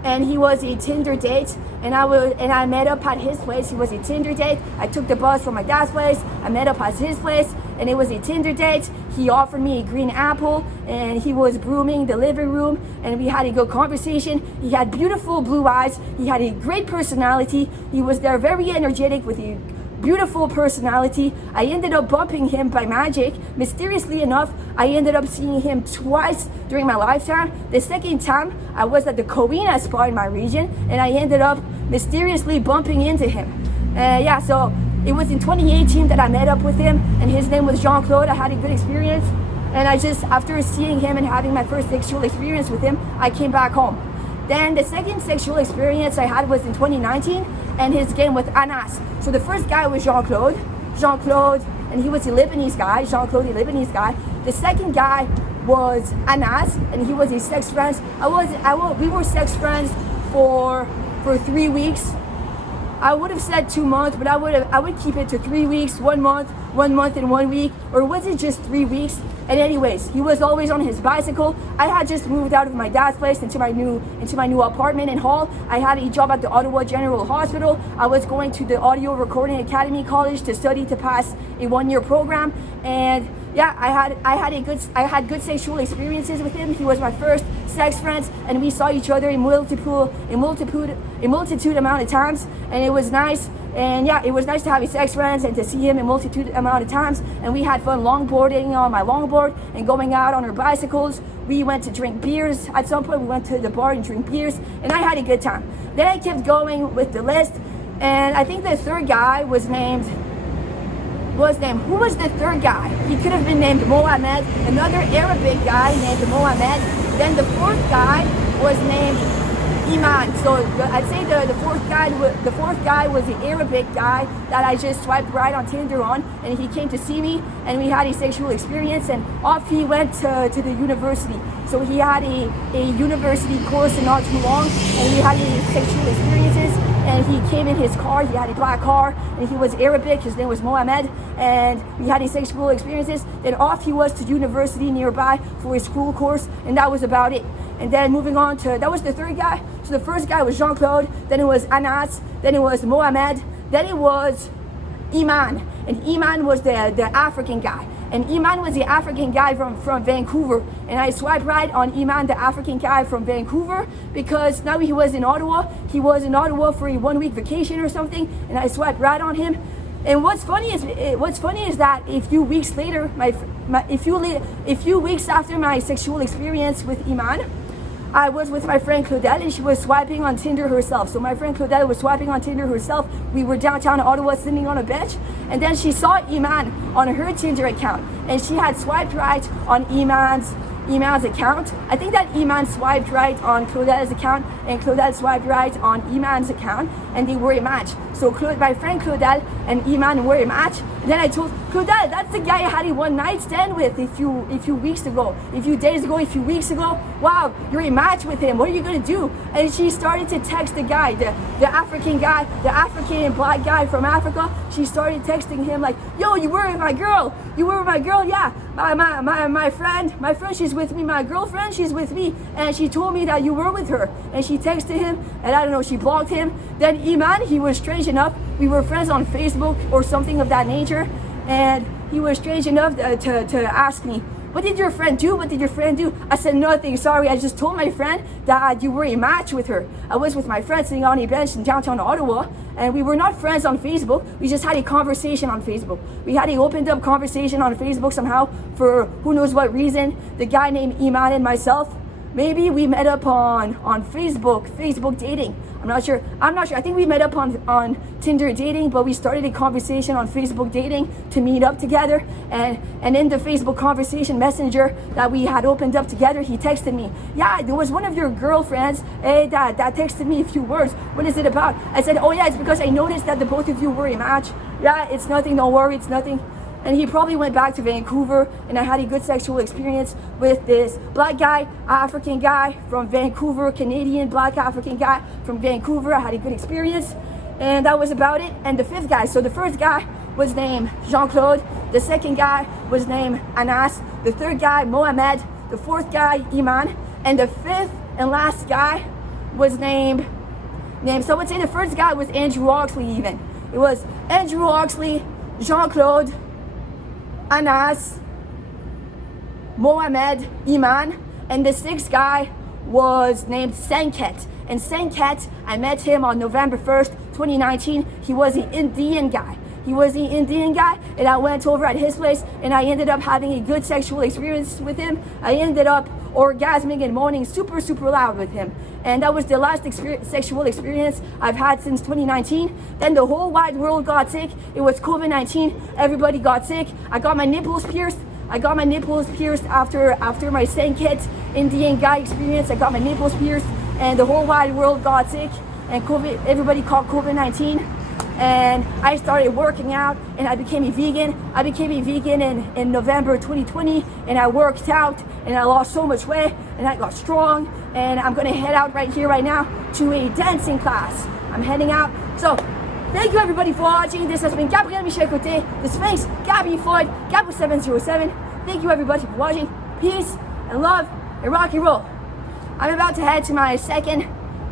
and he was a Tinder date, and I met up at his place. He was a Tinder date. I took the bus from my dad's place. I met up at his place, and it was a Tinder date. He offered me a green apple, and he was brooming the living room, and we had a good conversation. He had beautiful blue eyes. He had a great personality. He was there very energetic with a beautiful personality. I ended up bumping him by magic. Mysteriously enough, I ended up seeing him twice during my lifetime. The second time, I was at the Côté spa in my region, and I ended up mysteriously bumping into him. Yeah, so it was in 2018 that I met up with him, and his name was Jean-Claude. I had a good experience, and after seeing him and having my first sexual experience with him, I came back home. Then the second sexual experience I had was in 2019, and his game with Anas. So the first guy was Jean-Claude, and he was a Lebanese guy, Jean-Claude, a Lebanese guy. The second guy was Anas, and he was a sex friend. We were sex friends for 3 weeks. I would have said 2 months, but I would keep it to 3 weeks, 1 month and 1 week, or was it just 3 weeks? And anyways, he was always on his bicycle. I had just moved out of my dad's place into my new apartment in Hall. I had a job at the Ottawa General Hospital. I was going to the Audio Recording Academy College to study to pass a 1-year program. And yeah, I had good sexual experiences with him. He was my first sex friend, and we saw each other a multitude amount of times, and it was nice. And yeah, it was nice to have his sex friends and to see him a multitude amount of times. And we had fun longboarding on my longboard and going out on our bicycles. We went to drink beers. At some point, we went to the bar and drink beers, and I had a good time. Then I kept going with the list, and I think the third guy was named. Who was the third guy? He could have been named Mohammed, another Arabic guy named Mohammed. Then the fourth guy was named Iman. So I'd say the fourth guy was the Arabic guy that I just swiped right on Tinder on, and he came to see me, and we had a sexual experience, and off he went to the university. So he had a university course not too long, and we had sexual experiences. And he came in his car. He had a black car, and he was Arabic. His name was Mohammed, and we had sexual experiences. Then off he was to university nearby for his school course, and that was about it. And then moving on to, that was the third guy. So the first guy was Jean-Claude, then it was Anas, then it was Mohammed, then it was Iman. And Iman was the African guy. And Iman was the African guy from Vancouver. And I swiped right on Iman, the African guy from Vancouver, because now he was in Ottawa. He was in Ottawa for a 1-week vacation or something, and I swiped right on him. And what's funny is that a few weeks later, a few weeks after my sexual experience with Iman, I was with my friend Claudette, and she was swiping on Tinder herself. So my friend Claudette was swiping on Tinder herself. We were downtown Ottawa sitting on a bench, and then she saw Iman on her Tinder account, and she had swiped right on Iman's account. I think that Iman swiped right on Claudette's account, and Claudette swiped right on Iman's account, and they were a match. So my friend Claudette and Iman were a match. And then I told Claudette, that's the guy I had a 1-night stand with a few weeks ago, a few days ago, a few weeks ago. Wow, you're a match with him. What are you gonna do? And she started to text the guy, the African guy, the African black guy from Africa. She started texting him like, yo, you were with my girl. You were with my girl, yeah. My friend, she's with me. My girlfriend, she's with me. And she told me that you were with her. And she texted him, and I don't know, she blocked him. Then Iman, he was strange enough. We were friends on Facebook or something of that nature. And he was strange enough to ask me, what did your friend do? What did your friend do? I said, nothing, sorry. I just told my friend that you were a match with her. I was with my friend sitting on a bench in downtown Ottawa, and we were not friends on Facebook. We just had a conversation on Facebook. We had an opened up conversation on Facebook somehow for who knows what reason. The guy named Iman and myself, maybe we met up on Facebook dating. I'm not sure. I think we met up on Tinder dating, but we started a conversation on Facebook dating to meet up together. And in the Facebook conversation messenger that we had opened up together, he texted me, yeah, there was one of your girlfriends that texted me a few words. What is it about? I said, oh yeah, it's because I noticed that the both of you were a match. Yeah, it's nothing, don't worry, it's nothing. And he probably went back to Vancouver, and I had a good sexual experience with this black guy, African guy from Vancouver, Canadian black African guy from Vancouver. I had a good experience, and that was about it. And the fifth guy, so the first guy was named Jean-Claude, the second guy was named Anas, the third guy, Mohammed, the fourth guy, Iman, And the fifth and last guy was named, so I would say the first guy was Andrew Oxley even. It was Andrew Oxley, Jean-Claude, Anas, Mohamed, Iman, and the sixth guy was named Sanket. And Sanket, I met him on November 1st, 2019. He was an Indian guy. And I went over at his place and I ended up having a good sexual experience with him. I ended up orgasming and moaning super, super loud with him. And that was the last sexual experience I've had since 2019. Then the whole wide world got sick. It was COVID-19. Everybody got sick. I got my nipples pierced. after my Sanket Indian guy experience. I got my nipples pierced and the whole wide world got sick and everybody caught COVID-19. And I started working out and I became a vegan. I became a vegan in November 2020 and I worked out and I lost so much weight and I got strong and I'm gonna head out right now to a dancing class. I'm heading out. So thank you everybody for watching. This has been Gabrielle M, Côté, the Sphinx, Gabbie Floyd, Gabbie 707. Thank you everybody for watching. Peace and love and rock and roll. I'm about to head to my second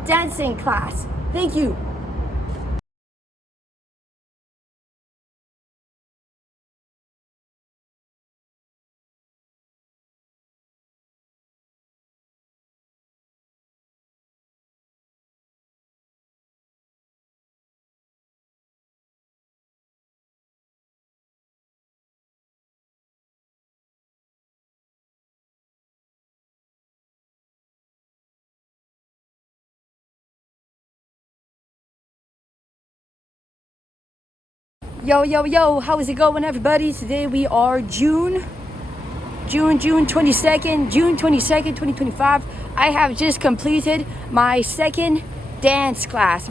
dancing class. Thank you. Yo, how is it going everybody? Today we are June 22nd, 2025. I have just completed my second dance class,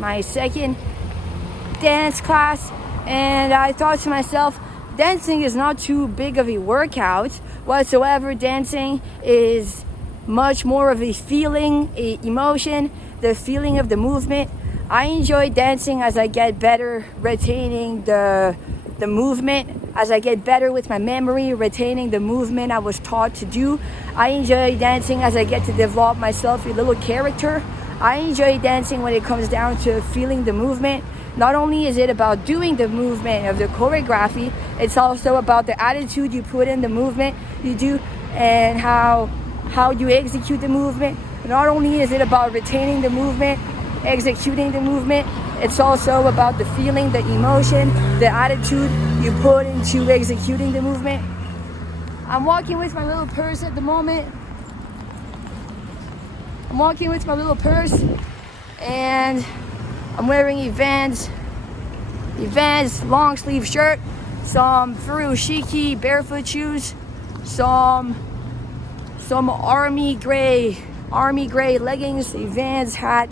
and I thought to myself, dancing is not too big of a workout whatsoever. Dancing is much more of a feeling, a emotion, the feeling of the movement. I enjoy dancing as I get better retaining the movement, as I get better with my memory, retaining the movement I was taught to do. I enjoy dancing as I get to develop myself a little character. I enjoy dancing when it comes down to feeling the movement. Not only is it about doing the movement of the choreography, it's also about the attitude you put in the movement you do and how you execute the movement. Not only is it about retaining the movement, executing the movement, it's also about the feeling, the emotion, the attitude you put into executing the movement. I'm walking with my little purse at the moment. And I'm wearing a Vans long sleeve shirt, some furoshiki barefoot shoes, some army gray leggings, a Vans hat,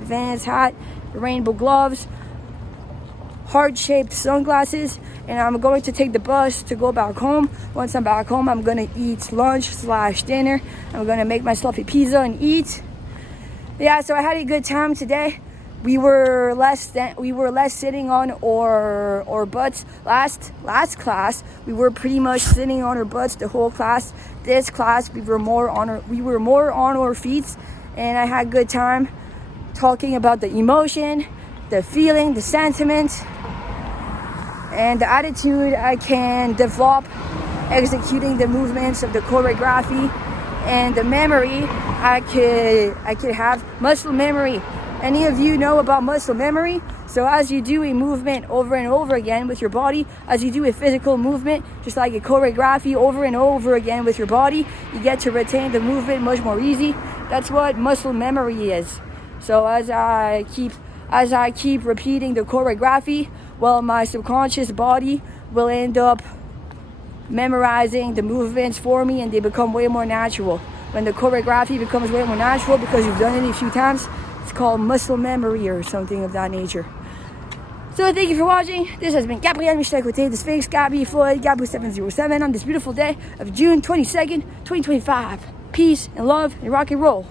rainbow gloves, heart-shaped sunglasses, and I'm going to take the bus to go back home. Once I'm back home, I'm gonna eat lunch/dinner. I'm gonna make myself a pizza and eat. Yeah, so I had a good time today. We were less sitting on our butts. Last class, we were pretty much sitting on our butts the whole class. This class, we were more on our feet, and I had a good time talking about the emotion, the feeling, the sentiment, and the attitude I can develop executing the movements of the choreography, and the memory I could have, muscle memory. Any of you know about muscle memory? So as you do a movement over and over again with your body, as you do a physical movement, just like a choreography over and over again with your body, you get to retain the movement much more easy. That's what muscle memory is. So as I keep repeating the choreography, well, my subconscious body will end up memorizing the movements for me, and they become way more natural. When the choreography becomes way more natural because you've done it a few times, it's called muscle memory or something of that nature. So thank you for watching. This has been Gabrielle M, Côté, the Sphinx, Gabbie Floyd, Gabbie 707 on this beautiful day of June 22nd, 2025. Peace and love and rock and roll.